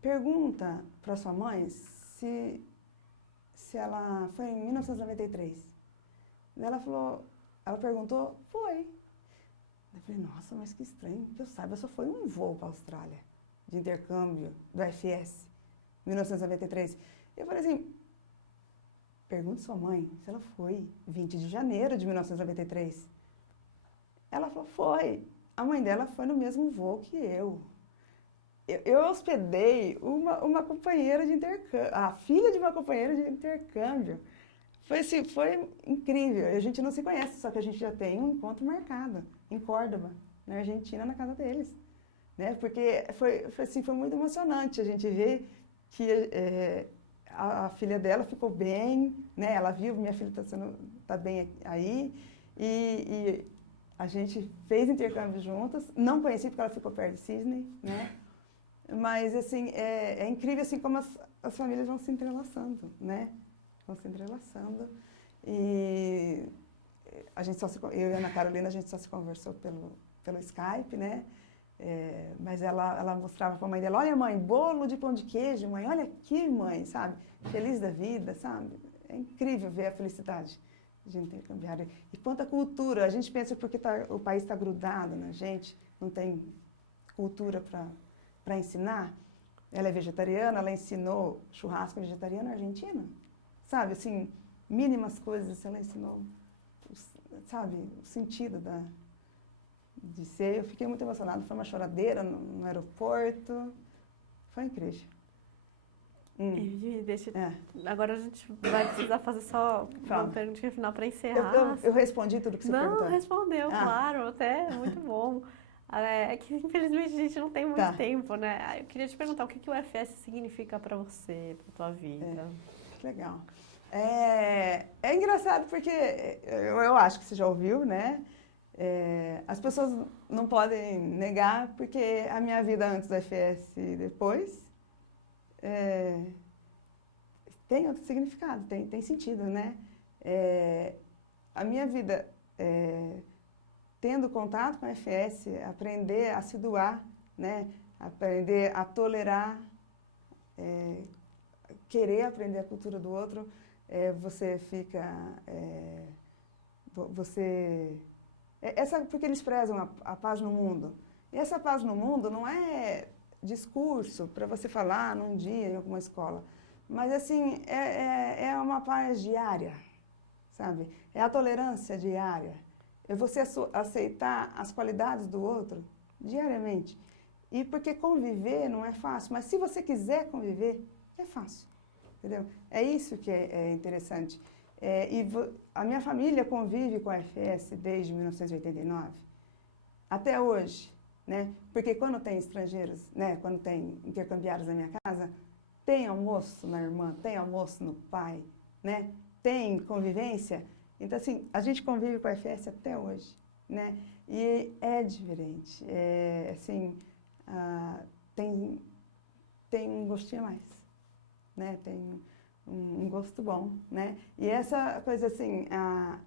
pergunta para sua mãe se ela foi em 1993. Daí ela perguntou, foi. Eu falei, nossa, mas que estranho, que eu saiba, só foi um voo para a Austrália, de intercâmbio, do FS, 1993. Eu falei assim, pergunte sua mãe se ela foi 20 de janeiro de 1993. Ela falou, foi. A mãe dela foi no mesmo voo que eu. Eu hospedei uma companheira de intercâmbio, a filha de uma companheira de intercâmbio. Foi incrível. A gente não se conhece, só que a gente já tem um encontro marcado em Córdoba, na Argentina, na casa deles. Né? Porque foi muito emocionante a gente ver que a filha dela ficou bem, né? Ela viu, minha filha tá bem aí, e a gente fez intercâmbio juntas, não conheci porque ela ficou perto de Sydney, né? Mas, assim, é incrível, assim, como as famílias vão se entrelaçando, né? Vão se entrelaçando, e eu e a Ana Carolina, a gente só se conversou pelo Skype, né? Mas ela mostrava para a mãe dela, olha mãe, bolo de pão de queijo, mãe, olha aqui mãe, sabe? Feliz da vida, sabe? É incrível ver a felicidade de intercambiar. E quanta cultura, a gente pensa porque o país está grudado na gente, não tem cultura para ensinar. Ela é vegetariana, ela ensinou churrasco vegetariano na Argentina, sabe? Assim, mínimas coisas, ela ensinou, sabe? O sentido de ser. Eu fiquei muito emocionada, foi uma choradeira no aeroporto, foi incrível. Agora a gente vai precisar fazer só uma perguntinha final para encerrar. Eu respondi tudo que você perguntou? Não, respondeu, claro, até muito bom. É que infelizmente a gente não tem muito tempo, né? Eu queria te perguntar o que o FS significa para você, para tua vida. Que legal. É engraçado porque eu acho que você já ouviu, né? As pessoas não podem negar porque a minha vida antes do FS e depois tem outro significado, tem sentido, né? A minha vida, tendo contato com a FS, aprender a se doar, né? Aprender a tolerar, querer aprender a cultura do outro, você fica... porque eles prezam a paz no mundo. E essa paz no mundo não é discurso para você falar num dia em alguma escola, mas assim, é uma paz diária, sabe? É a tolerância diária. É você aceitar as qualidades do outro diariamente. E porque conviver não é fácil, mas se você quiser conviver, é fácil. Entendeu? É isso que é interessante. A minha família convive com a FS desde 1989, até hoje, né? Porque quando tem estrangeiros, né? Quando tem intercambiários na minha casa, tem almoço na irmã, tem almoço no pai, né? Tem convivência. Então, assim, a gente convive com a FS até hoje, né? E é diferente. Assim, tem um gostinho a mais, né? Tem um gosto bom, né? E essa coisa assim,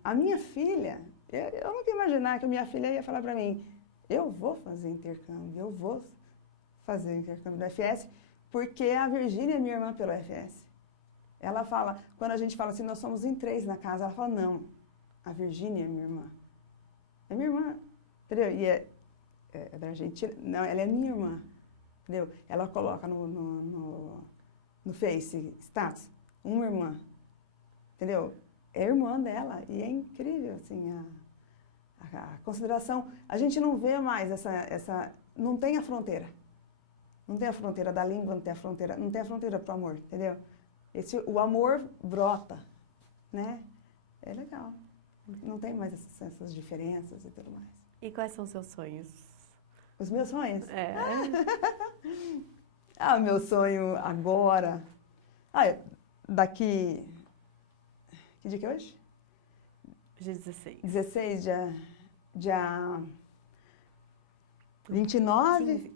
a minha filha, eu nunca ia imaginar que a minha filha ia falar para mim, eu vou fazer intercâmbio do FS, porque a Virgínia é minha irmã pelo FS. Ela fala, quando a gente fala assim, nós somos em 3 na casa, ela fala, não, a Virgínia é minha irmã. É minha irmã, entendeu? E é da Argentina, não, ela é minha irmã, entendeu? Ela coloca no Face, status, uma irmã, entendeu? É irmã dela e é incrível, assim, a consideração. A gente não vê mais não tem a fronteira. Não tem a fronteira da língua, não tem a fronteira pro amor, entendeu? O amor brota, né? É legal. Não tem mais essas diferenças e tudo mais. E quais são os seus sonhos? Os meus sonhos? É. Meu sonho agora... daqui... Que dia que é hoje? Dia 16. 16, dia 29... 15.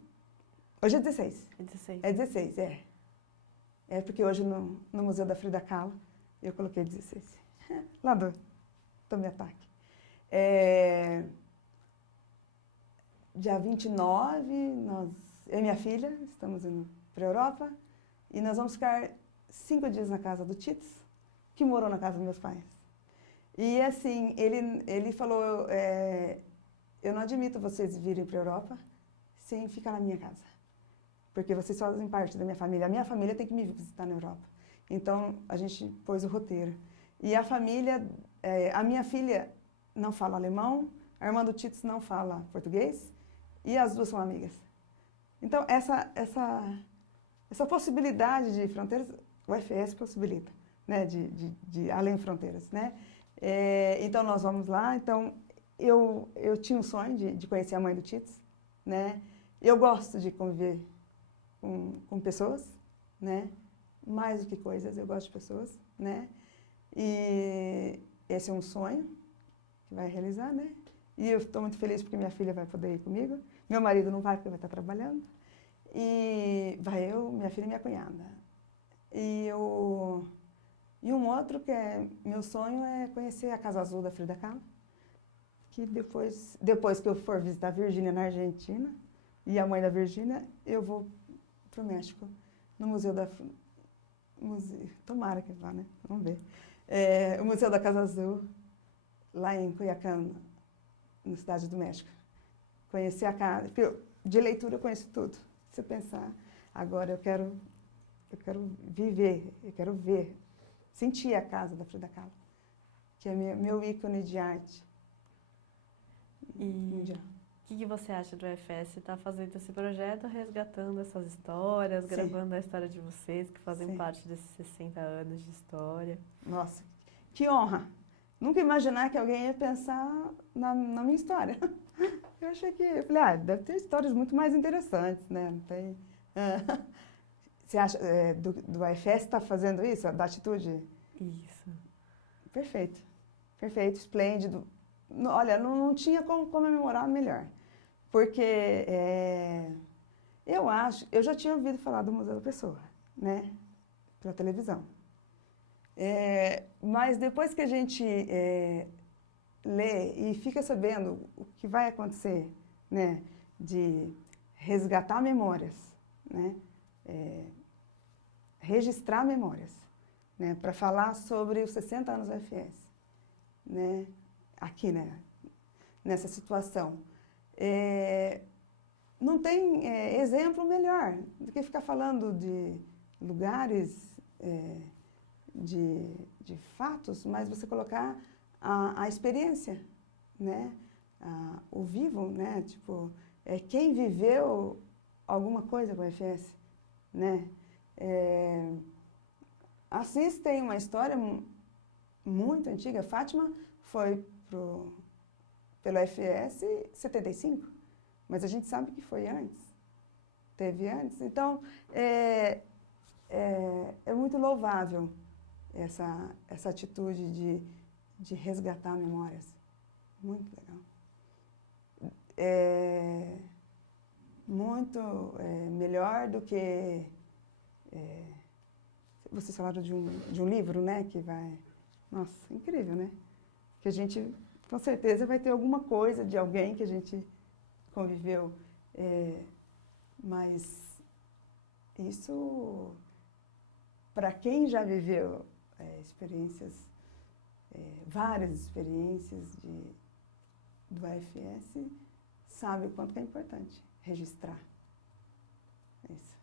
Hoje é 16. É 16. É 16, é. É porque hoje no Museu da Frida Kahlo eu coloquei 16. Lá do Tome Ataque. Dia 29, eu e minha filha estamos indo para a Europa e nós vamos ficar 5 dias na casa do Tits, que morou na casa dos meus pais. E assim, ele falou, eu não admito vocês virem para a Europa sem ficar na minha casa. Porque vocês fazem parte da minha família. A minha família tem que me visitar na Europa. Então, a gente pôs o roteiro. E a família, a minha filha não fala alemão, a irmã do Tits não fala português, e as duas são amigas. Então, essa possibilidade de fronteiras, o FS possibilita, né, de além fronteiras, né? Então, nós vamos lá. Então, eu tinha um sonho de conhecer a mãe do Tits, né? Eu gosto de conviver com pessoas, né? Mais do que coisas, eu gosto de pessoas, né? E esse é um sonho que vai realizar, né? E eu estou muito feliz porque minha filha vai poder ir comigo. Meu marido não vai porque vai estar trabalhando. E vai eu, minha filha e minha cunhada. E um outro que é meu sonho é conhecer a Casa Azul da Frida Kahlo. Que depois que eu for visitar a Virgínia na Argentina, e a mãe da Virgínia, eu vou para o México, no Museu da... Tomara que vá, né? Vamos ver. O Museu da Casa Azul, lá em Culiacán, na cidade do México. Conhecer a casa. De leitura eu conheço tudo. Se eu pensar, agora eu quero viver, eu quero ver, sentir a casa da Frida Kahlo, que é meu ícone de arte mundial. O que você acha do FS estar fazendo esse projeto, resgatando essas histórias, Sim. gravando a história de vocês, que fazem Sim. parte desses 60 anos de história? Nossa, que honra! Nunca imaginar que alguém ia pensar na minha história. Eu achei eu falei, deve ter histórias muito mais interessantes, né? Não tem... Você acha do FS estar fazendo isso, da atitude? Isso. Perfeito, perfeito, esplêndido. Olha, não tinha como comemorar melhor. Porque eu já tinha ouvido falar do Museu da Pessoa, né? Pela televisão. Mas depois que a gente lê e fica sabendo o que vai acontecer, né? De resgatar memórias, né? Registrar memórias, né? Para falar sobre os 60 anos do FS, né? Aqui, né? Nessa situação. Não tem exemplo melhor do que ficar falando de lugares, de fatos, mas você colocar a experiência, né? O vivo, né? Tipo, quem viveu alguma coisa com a UFS, né? Assis tem uma história muito antiga. Fátima foi pelo UFS em 75, mas a gente sabe que foi antes. Teve antes. Então, é muito louvável essa atitude de resgatar memórias. Muito legal. Muito melhor do que... vocês falaram de um livro, né? Que vai... Nossa, incrível, né? Que a gente, com certeza, vai ter alguma coisa de alguém que a gente conviveu. Mas isso, para quem já viveu experiências, várias experiências do AFS, sabe o quanto que é importante registrar isso,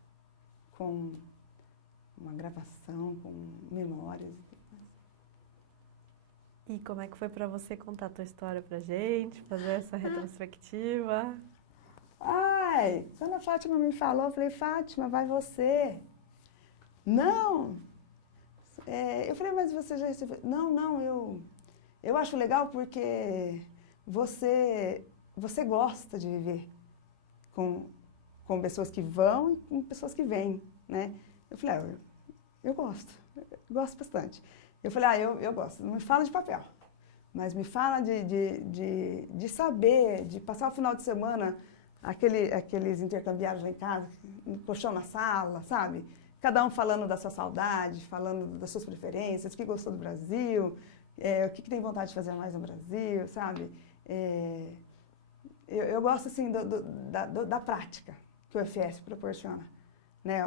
com uma gravação, com memórias e tudo mais. E como é que foi para você contar a tua história pra gente, fazer essa retrospectiva? Ai, quando a Fátima me falou, eu falei, Fátima, vai você. Não! Eu falei, mas você já recebeu? Não, eu acho legal porque você gosta de viver com pessoas que vão e com pessoas que vêm, né? Eu falei, eu gosto bastante. Eu falei, eu gosto, não me fala de papel, mas me fala de saber, de passar o final de semana, aqueles intercambiários lá em casa, no colchão na sala, sabe? Cada um falando da sua saudade, falando das suas preferências, o que gostou do Brasil, o que tem vontade de fazer mais no Brasil, sabe? Eu gosto, assim, da prática que o UFS proporciona, né?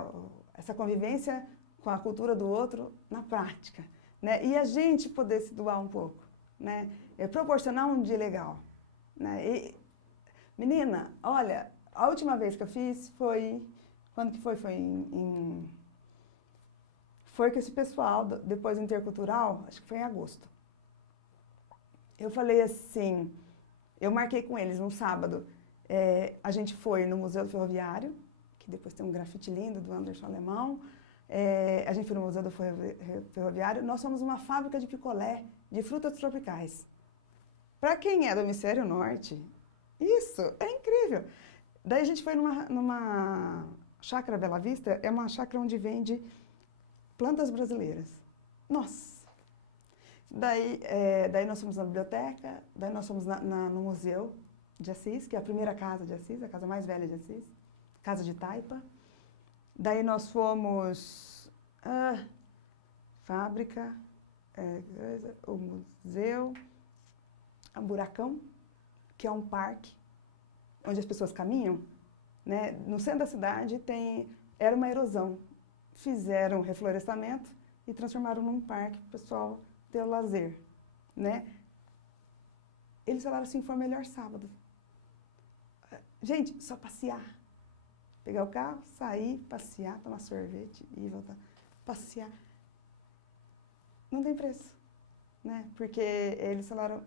Essa convivência com a cultura do outro na prática, né? E a gente poder se doar um pouco, né? Proporcionar um dia legal, né? Menina, olha, a última vez que eu fiz foi... Quando que foi? Foi com esse pessoal, depois do Intercultural, acho que foi em agosto. Eu falei assim, eu marquei com eles num sábado, a gente foi no Museu do Ferroviário, que depois tem um grafite lindo do Anderson Alemão, a gente foi no Museu do Ferroviário, nós somos uma fábrica de picolé de frutas tropicais. Para quem é do Hemisfério Norte, isso é incrível. Daí a gente foi numa chácara Bela Vista, é uma chácara onde vende plantas brasileiras. Nossa! Daí nós fomos na biblioteca, daí nós fomos no Museu de Assis, que é a primeira casa de Assis, a casa mais velha de Assis, Casa de Taipa. Daí nós fomos fábrica, o museu, a Buracão, que é um parque onde as pessoas caminham, né? No centro da cidade era uma erosão. Fizeram reflorestamento e transformaram num parque para o pessoal ter o lazer, né? Eles falaram assim, foi o melhor sábado. Gente, só passear. Pegar o carro, sair, passear, tomar sorvete e voltar. Passear. Não tem preço, né? Porque eles falaram,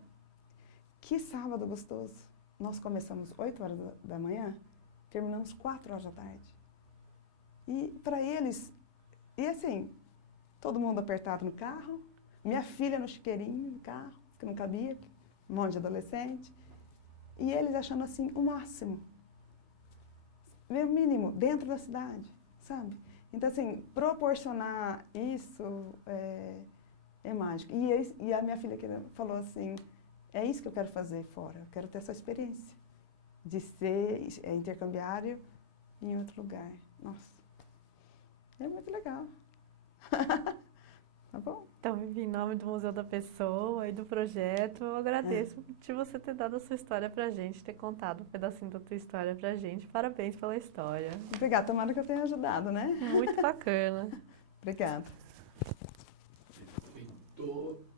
que sábado gostoso. Nós começamos 8 horas da manhã, terminamos 4 horas da tarde. E para eles, e assim, todo mundo apertado no carro, minha filha no chiqueirinho no carro, que não cabia, um monte de adolescente, e eles achando assim o máximo, o mínimo, dentro da cidade, sabe? Então assim, proporcionar isso é mágico. E a minha filha falou assim, é isso que eu quero fazer fora, eu quero ter essa experiência de ser intercambiário em outro lugar. Nossa, é muito legal. Tá bom? Então, Vivi, em nome do Museu da Pessoa e do projeto, eu agradeço de você ter dado a sua história pra gente, ter contado um pedacinho da tua história pra gente. Parabéns pela história. Obrigada, tomara que eu tenha ajudado, né? Muito bacana. Obrigada. Perfeito.